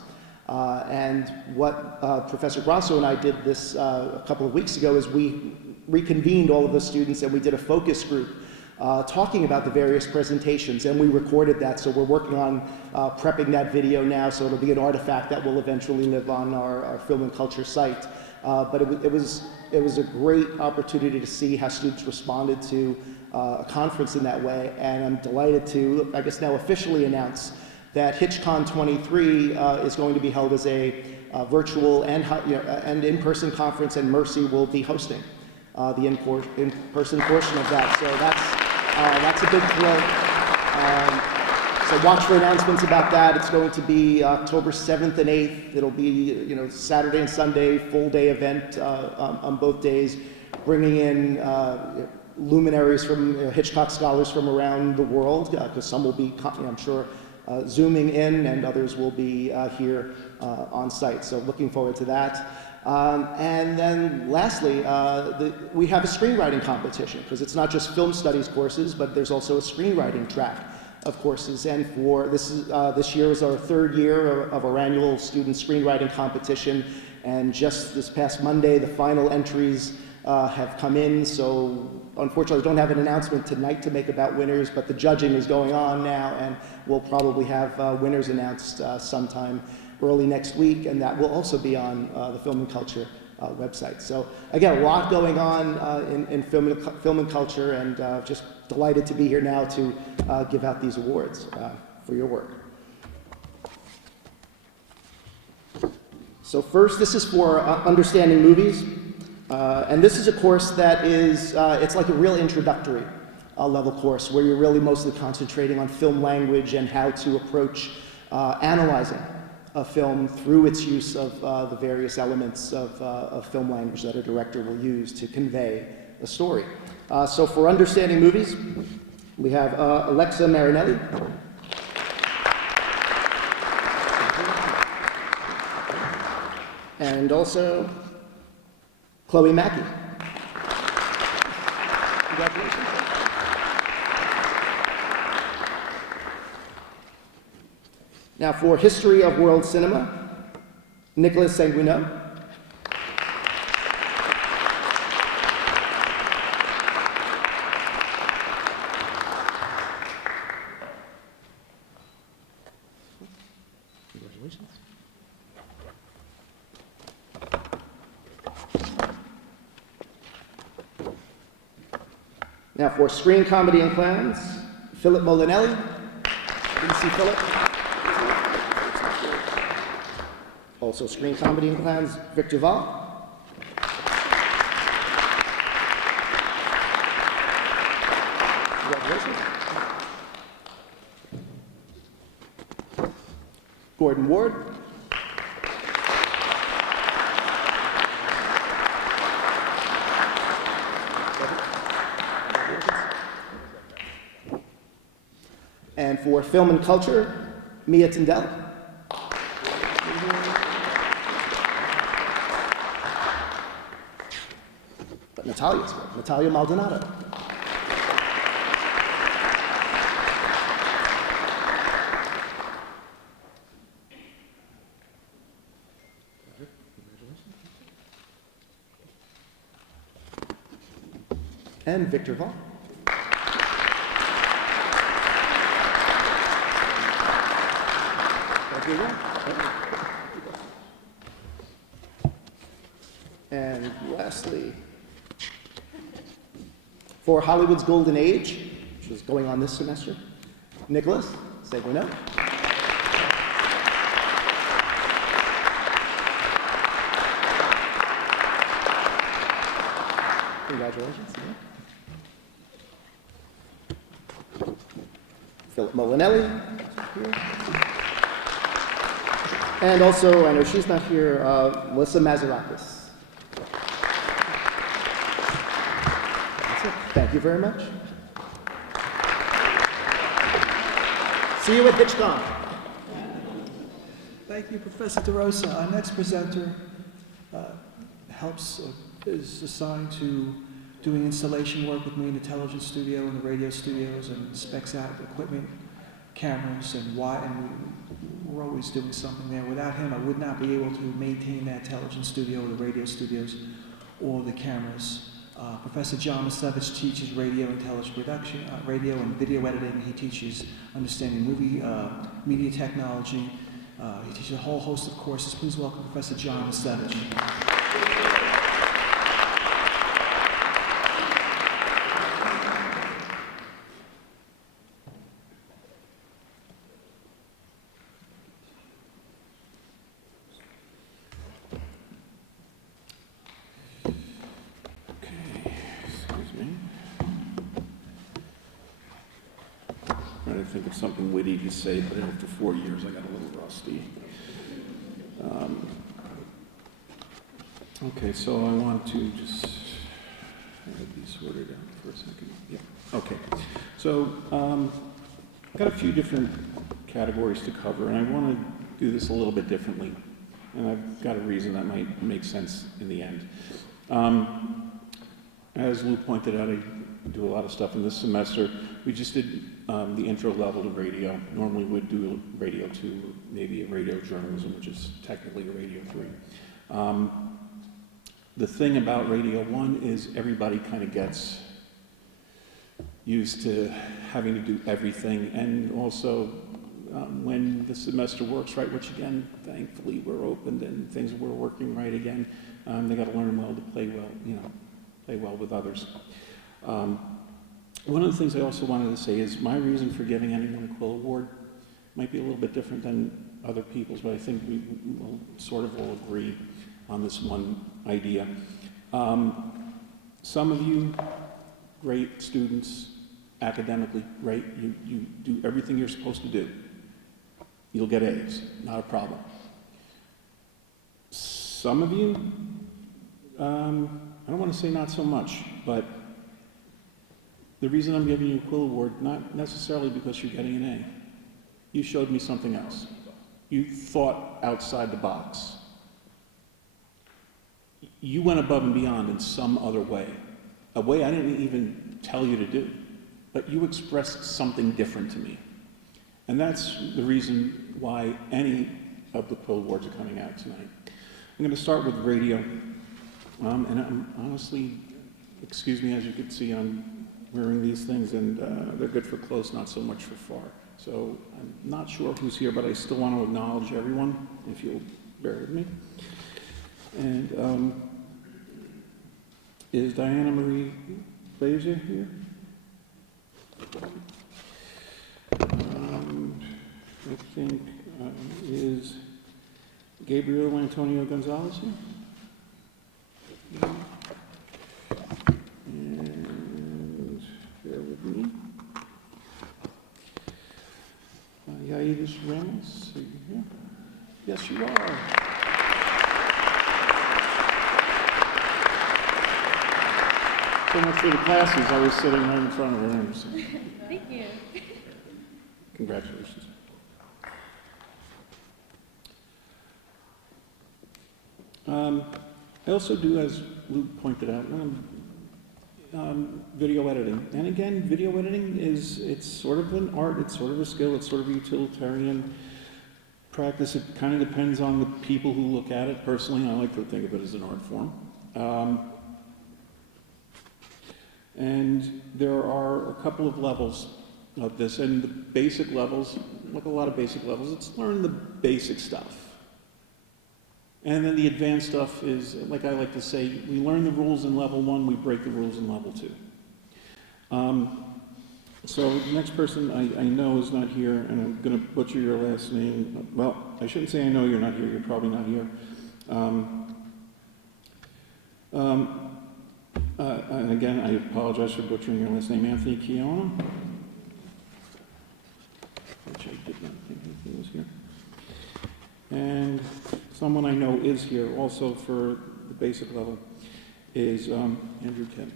And what Professor Grasso and I did this a couple of weeks ago is we reconvened all of the students and we did a focus group talking about the various presentations, and we recorded that, so we're working on prepping that video now, so it'll be an artifact that will eventually live on our film and culture site. But it was a great opportunity to see how students responded to a conference in that way, and I'm delighted to, I guess now officially announce that HitchCon 23 is going to be held as a virtual and in-person conference, and Mercy will be hosting the in-person portion of that. So that's a big thrill. So watch for announcements about that. It's going to be October 7th and 8th. It'll be Saturday and Sunday, full day event on both days, bringing in luminaries from Hitchcock scholars from around the world, because some will be, I'm sure, Zooming in, and others will be here on site. So looking forward to that. And then lastly, we have a screenwriting competition, because it's not just film studies courses, but there's also a screenwriting track of courses. And for this year is our third year of our annual student screenwriting competition. And just this past Monday, the final entries have come in. So unfortunately, I don't have an announcement tonight to make about winners, but the judging is going on now, and we'll probably have winners announced sometime early next week, and that will also be on the Film and Culture website. So again, a lot going on in film and culture, and just delighted to be here now to give out these awards for your work. So first, this is for understanding movies, and this is a course that is, it's like a real introductory level course where you're really mostly concentrating on film language and how to approach analyzing a film through its use of the various elements of film language that a director will use to convey a story. So for understanding movies, we have Alexa Marinelli. And also Chloe Mackey. Congratulations. Now for History of World Cinema, Nicholas Sanguineau. Congratulations. Now for Screen Comedy and Clowns, Philip Molinelli. Didn't see Philip. Also Screen Comedy and Clowns, Victor Val. Congratulations. Gordon Ward. And for Film and Culture, Mia Tyndall. But Natalia's good. Natalia Maldonado. And Victor Vaughn. And lastly, for Hollywood's Golden Age, which is going on this semester, Nicholas Sanguineau. Congratulations. Philip Molinelli. Here. And also, I know she's not here, Melissa Mazarakis. That's it. Thank you very much. See you at HitchCon. Thank you, Professor DeRosa. Our next presenter is assigned to doing installation work with me in the television studio and the radio studios and specs out equipment, cameras, and we're always doing something there. Without him, I would not be able to maintain that television studio or the radio studios or the cameras. Professor John Masevich teaches radio and television production, radio and video editing. He teaches understanding movie media technology. He teaches a whole host of courses. Please welcome Professor John Masevich. Trying to think of something witty to say, but after 4 years, I got a little rusty. Okay, so I want to just have these sorted out for a second. Yeah. Okay. So I've got a few different categories to cover, and I want to do this a little bit differently. And I've got a reason that might make sense in the end. As Lou pointed out, I do a lot of stuff in this semester. We just did the intro level to radio. Normally we'd do radio 2, maybe a radio journalism, which is technically a radio 3. The thing about radio 1 is everybody kind of gets used to having to do everything, and also when the semester works right, which again, thankfully we're open and things were working right again, they got to learn well to play well, play well with others. One of the things I also wanted to say is my reason for giving anyone a Quill Award might be a little bit different than other people's, but I think we will sort of all agree on this one idea. Some of you, great students, academically great, you do everything you're supposed to do. You'll get A's, not a problem. Some of you, I don't want to say not so much, but the reason I'm giving you a Quill Award, not necessarily because you're getting an A. You showed me something else. You thought outside the box. You went above and beyond in some other way, a way I didn't even tell you to do, but you expressed something different to me. And that's the reason why any of the Quill Awards are coming out tonight. I'm going to start with radio. And I'm honestly, excuse me, as you can see, I'm wearing these things, and they're good for close, not so much for far. So I'm not sure who's here, but I still want to acknowledge everyone, if you'll bear with me. And is Diana Marie Blazer here? I think is Gabriel Antonio Gonzalez here? And bear with me. Yaidis Ramos, are you here? Yes, you are. So much for the classes. I was sitting right in front of her. So. Thank you. Congratulations. I also do, as Luke pointed out, video editing. And again, video editing it's sort of an art, it's sort of a skill, it's sort of a utilitarian practice. It kind of depends on the people who look at it. Personally, I like to think of it as an art form. And there are a couple of levels of this, and the basic levels, like a lot of basic levels, it's learn the basic stuff. And then the advanced stuff is, like I like to say, we learn the rules in level 1, we break the rules in level 2. So the next person I know is not here, and I'm going to butcher your last name. Well, I shouldn't say I know you're not here, you're probably not here. And again, I apologize for butchering your last name, Anthony Kiona, which I did not think he was here. And someone I know is here also for the basic level is Andrew Kemp.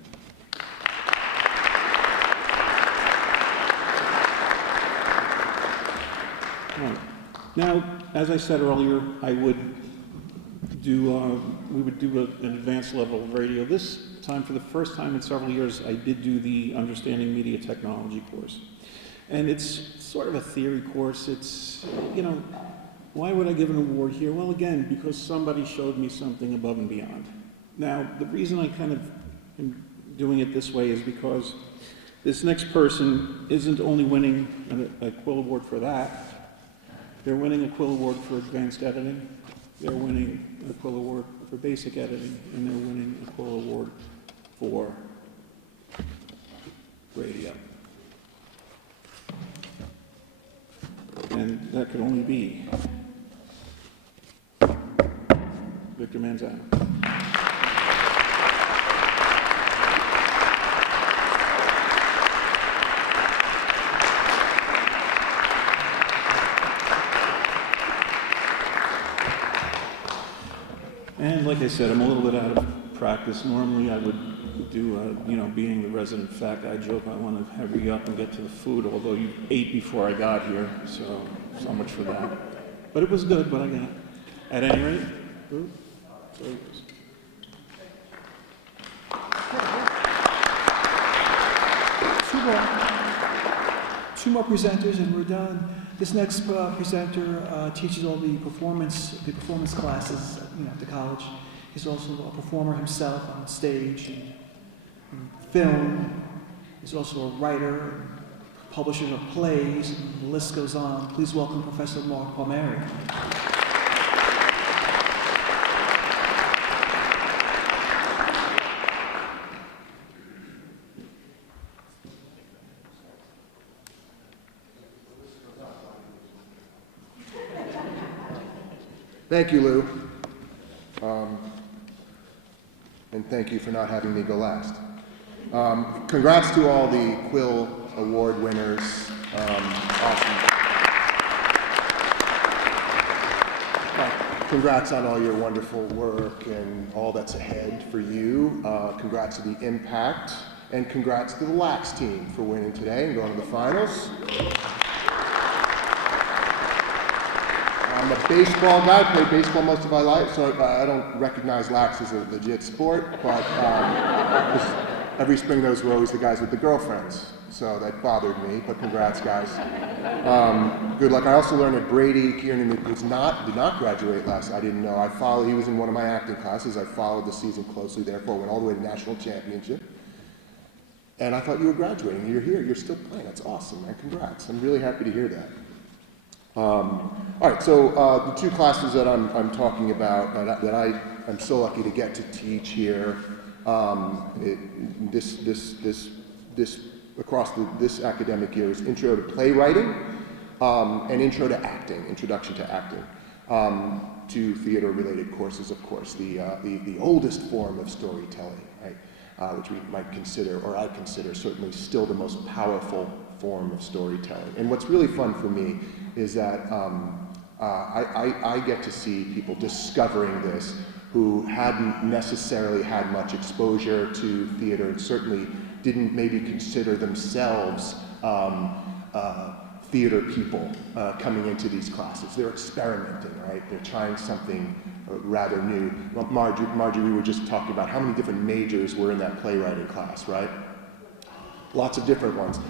Right. Now, as I said earlier, I would do, we would do an advanced level of radio. This time, for the first time in several years, I did do the Understanding Media Technology course. And it's sort of a theory course. It's, you know, why would I give an award here? Well, again, because somebody showed me something above and beyond. Now, the reason I kind of am doing it this way is because this next person isn't only winning a Quill Award for that, they're winning a Quill Award for advanced editing, they're winning a Quill Award for basic editing, and they're winning a Quill Award for radio. And that could only be Victor Manzano. And like I said, I'm a little bit out of practice. Normally I would do, you know, being the resident fat guy joke, I want to hurry up and get to the food, although you ate before I got here, so much for that. But it was good, but I got it. At any rate, food. Two more presenters and we're done. This next presenter teaches all the performance classes, you know, at the college. He's also a performer himself on stage and film. He's also a writer, publisher of plays, and the list goes on. Please welcome Professor Mark Palmieri. Thank you, Lou. And thank you for not having me go last. Congrats to all the Quill Award winners. Awesome. Congrats on all your wonderful work and all that's ahead for you. Congrats to the Impact, and congrats to the Lax team for winning today and going to the finals. I'm a baseball guy, played baseball most of my life, so I don't recognize lax as a legit sport, but every spring those were always the guys with the girlfriends, so that bothered me, but congrats, guys. Good luck. I also learned that Brady Kiernan did not graduate last. I didn't know. He was in one of my acting classes. I followed the season closely, therefore went all the way to national championship. And I thought you were graduating. You're here. You're still playing. That's awesome, man. Congrats. I'm really happy to hear that. All right, so the two classes that I'm talking about that I'm so lucky to get to teach here, this academic year is Intro to Playwriting and Intro to Acting, Introduction to Acting, two theater-related courses, of course, the oldest form of storytelling, right? Which we might consider, or I consider, certainly still the most powerful form of storytelling. And what's really fun for me is that I get to see people discovering this who hadn't necessarily had much exposure to theater and certainly didn't maybe consider themselves theater people coming into these classes. They're experimenting, right? They're trying something rather new. Margie, we were just talking about how many different majors were in that playwriting class, right? Lots of different ones.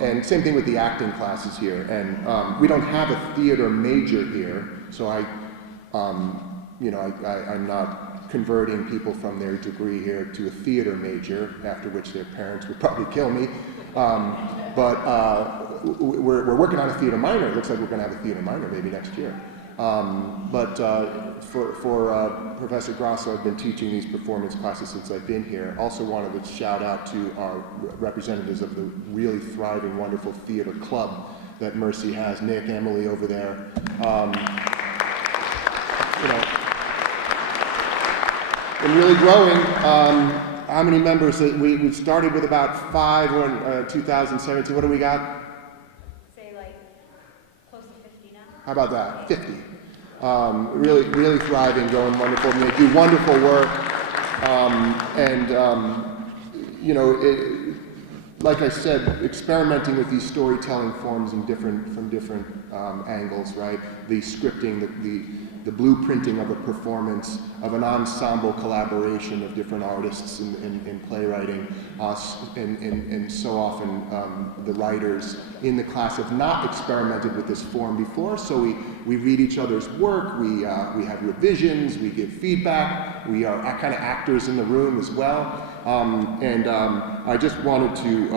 And same thing with the acting classes here. And we don't have a theater major here, so I'm not converting people from their degree here to a theater major, after which their parents would probably kill me. But we're working on a theater minor. It looks like we're going to have a theater minor maybe next year. For Professor Grasso, I've been teaching these performance classes since I've been here. Also wanted to shout out to our representatives of the really thriving, wonderful theater club that Mercy has. Nick, Emily over there. And really growing. How many members? We started with about 5 in 2017. What do we got? Say like close to 50 now. How about that? 50. Really thriving, going wonderful. And they do wonderful work. Like I said, experimenting with these storytelling forms from different angles, right? The scripting, the blueprinting of a performance, of an ensemble collaboration of different artists in playwriting, and so often the writers in the class have not experimented with this form before, so we read each other's work, we have revisions, we give feedback, we are kind of actors in the room as well, I just wanted to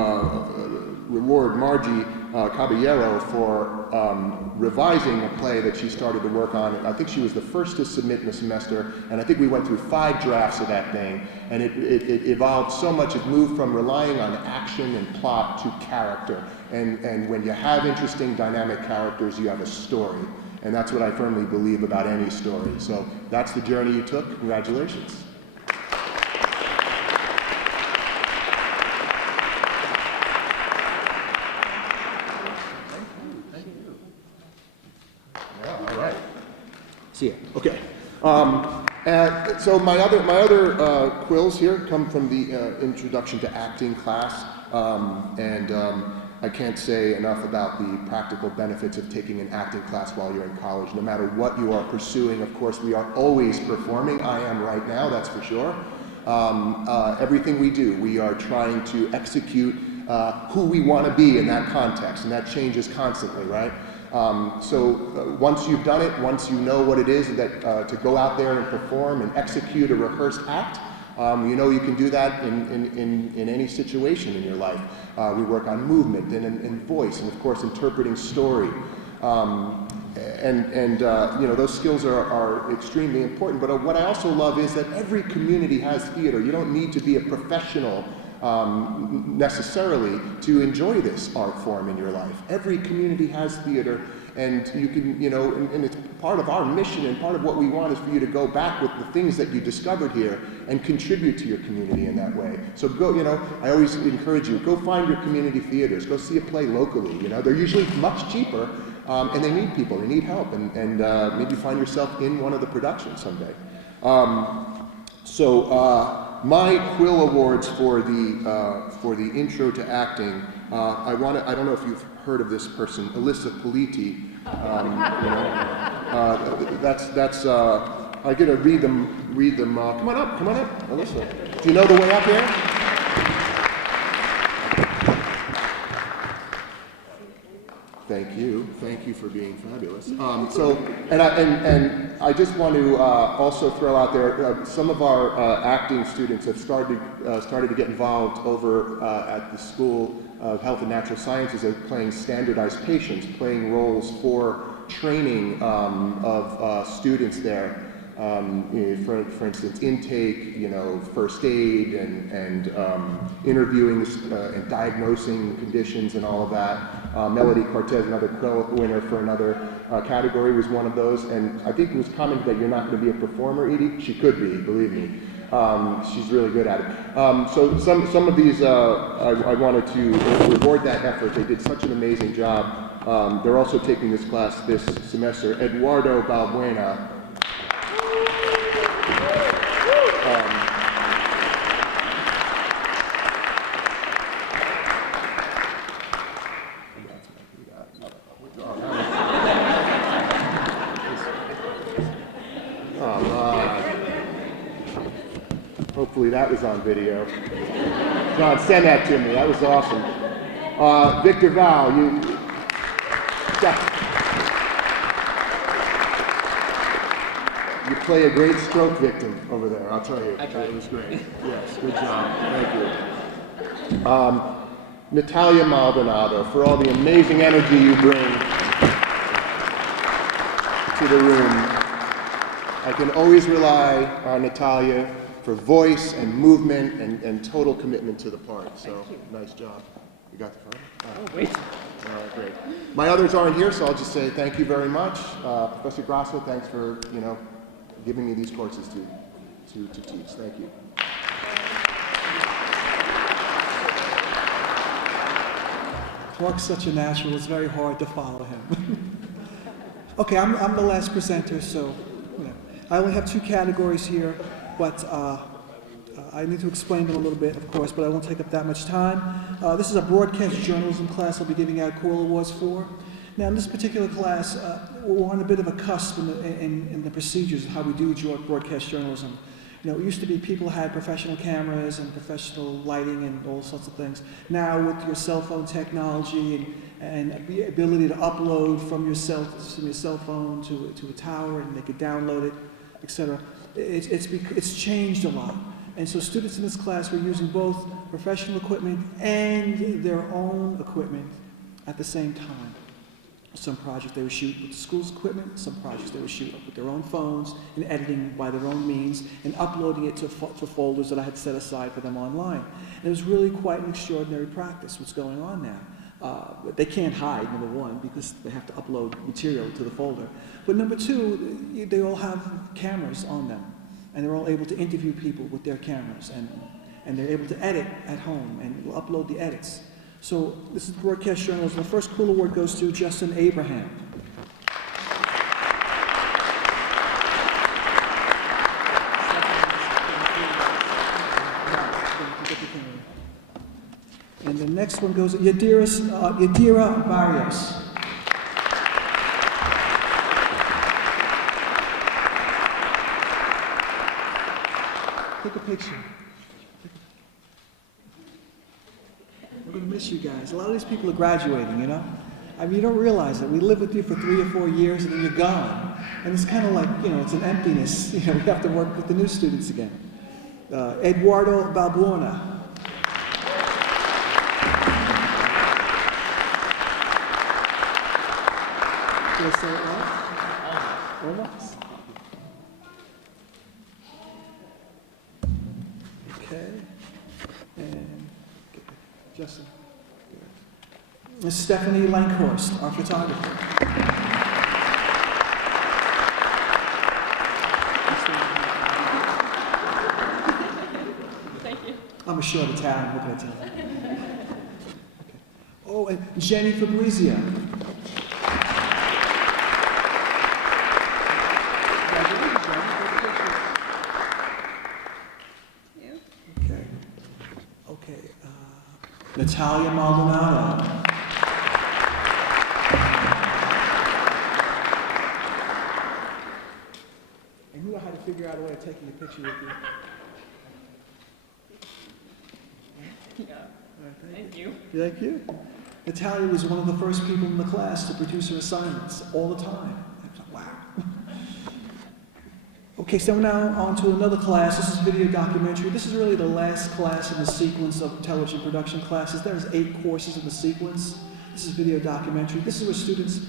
reward Margie Caballero for revising a play that she started to work on. I think she was the first to submit in the semester, and I think we went through 5 drafts of that thing, and it evolved so much. It moved from relying on action and plot to character, and when you have interesting dynamic characters, you have a story, and that's what I firmly believe about any story. So that's the journey you took. Congratulations. Yeah. Okay. So my other quills here come from the Introduction to Acting class, I can't say enough about the practical benefits of taking an acting class while you're in college. No matter what you are pursuing, of course, we are always performing. I am right now, that's for sure. Everything we do, we are trying to execute who we want to be in that context, and that changes constantly, right? Once you've done it, once you know what it is that to go out there and perform and execute a rehearsed act, you know you can do that in any situation in your life. We work on movement and voice, and of course interpreting story. Those skills are extremely important. But what I also love is that every community has theater. You don't need to be a professional necessarily to enjoy this art form in your life. Every community has theater, and you can, and it's part of our mission, and part of what we want is for you to go back with the things that you discovered here and contribute to your community in that way. So go, I always encourage you, go find your community theaters, go see a play locally. They're usually much cheaper, and they need people, they need help, and maybe find yourself in one of the productions someday. My Quill Awards for the Intro to Acting, I don't know if you've heard of this person, Alyssa Politi. I get to read them. Come on up, Alyssa. Do you know the way up here? thank you. Thank you for being fabulous. And I just want to also throw out there, some of our acting students have started to get involved over at the School of Health and Natural Sciences of playing standardized patients, playing roles for training of students there. For instance, intake, first aid and interviewing and diagnosing conditions and all of that. Melody Cortez, another Quill winner for another category, was one of those. And I think it was commented that you're not going to be a performer, Edie. She could be, believe me. She's really good at it. So some of these, I wanted to reward that effort. They did such an amazing job. They're also taking this class this semester. Eduardo Balbuena. Hopefully that was on video. John, send that to me. That was awesome. Victor Val, you play a great stroke victim over there, I'll tell you. I tried. It was great. Yes, good job. Thank you. Natalia Maldonado, for all the amazing energy you bring to the room. I can always rely on Natalia for voice and movement and total commitment to the part. So nice job. You got the phone? Oh, wait. All right, great. My others aren't here, so I'll just say thank you very much. Professor Grasso, thanks for giving me these courses to teach. Thank you. Clark's such a natural, it's very hard to follow him. Okay, I'm the last presenter, so I only have 2 categories here, but I need to explain them a little bit, of course, but I won't take up that much time. This is a broadcast journalism class I'll be giving out Quill Awards for. Now, in this particular class, we're on a bit of a cusp in the procedures of how we do broadcast journalism. It used to be people had professional cameras and professional lighting and all sorts of things. Now, with your cell phone technology and the ability to upload from your cell phone to a tower and they could download it, etc., it's changed a lot. And so students in this class were using both professional equipment and their own equipment at the same time. Some projects they would shoot with the school's equipment, some projects they would shoot with their own phones and editing by their own means and uploading it to folders that I had set aside for them online. And it was really quite an extraordinary practice, what's going on now. They can't hide, number one, because they have to upload material to the folder. But number two, they all have cameras on them, and they're all able to interview people with their cameras, and they're able to edit at home and upload the edits. So this is broadcast journalism. The first Quill Award goes to Justin Abraham. And the next one goes to Yadira Barrios. Take a picture. We're going to miss you guys. A lot of these people are graduating, I mean, you don't realize it. We live with you for 3 or 4 years and then you're gone. And it's kind of like, it's an emptiness. We have to work with the new students again. Eduardo Balbuena. Did I say it right? Almost. Okay. And Justin. Miss Stephanie Lankhorst, our photographer. Thank you. I'm a short Italian, what can I tell you? Okay. Oh, and Jenny Fabrizio. Okay. Natalia Maldonado. And who had to figure out a way of taking a picture with you? Yeah. All right, Thank you. Thank you. Natalia was one of the first people in the class to produce her assignments all the time. I was like, wow. Okay, so now on to another class. This is video documentary. This is really the last class in the sequence of television production classes. There's 8 courses in the sequence. This is video documentary. This is where students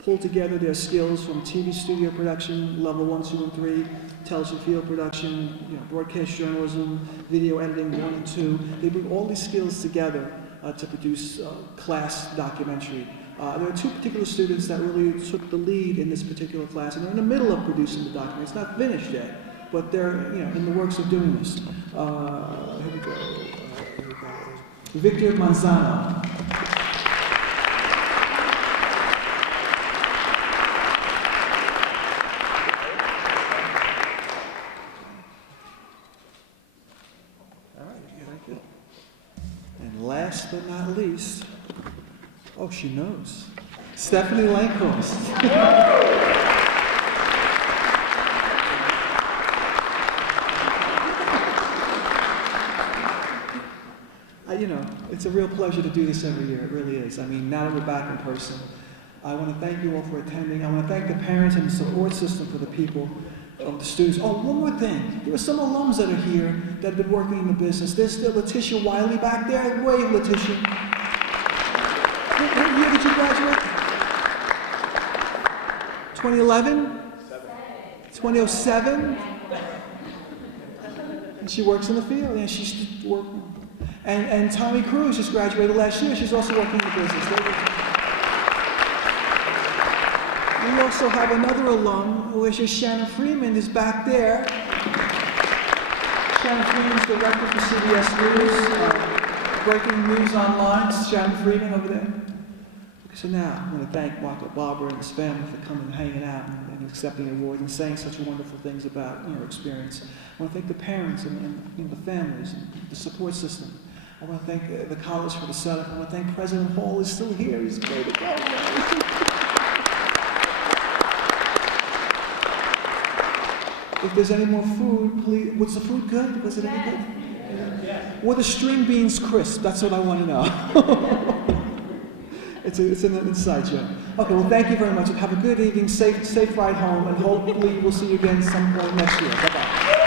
pull together their skills from TV studio production, level 1, 2, and 3, television field production, broadcast journalism, video editing 1 and 2. They bring all these skills together to produce class documentary. There are 2 particular students that really took the lead in this particular class, and they're in the middle of producing the document. It's not finished yet, but they're in the works of doing this. Here we go. Victor Manzano. All right, very good. And last but not least, oh, she knows. Stephanie Lankhorst. It's a real pleasure to do this every year. It really is. I mean, now that we're back in person, I want to thank you all for attending. I want to thank the parents and the support system for the people, the students. Oh, one more thing. There are some alums that are here that have been working in the business. There's still Letitia Wiley back there. Wave, Letitia. What year did you graduate? 2011? 2007? And she works in the field. Yeah, she's working. And Tommy Cruz just graduated last year. She's also working in the business. We also have another alum, which is Shannon Freeman, is back there. Shannon Freeman is director for CBS News, Breaking News Online. Shannon Freeman over there. So now, I want to thank Marco Barber and his family for coming and hanging out and accepting awards and saying such wonderful things about experience. I want to thank the parents and the families and the support system. I want to thank the college for the setup. I want to thank President Hall, who's still here. He's great to go. If there's any more food, please. Was the food good? Was it any good? Yes. Were the string beans crisp? That's what I want to know. It's an inside joke. Okay, well, thank you very much, and have a good evening, safe ride home, and hopefully we'll see you again some point next year. Bye-bye.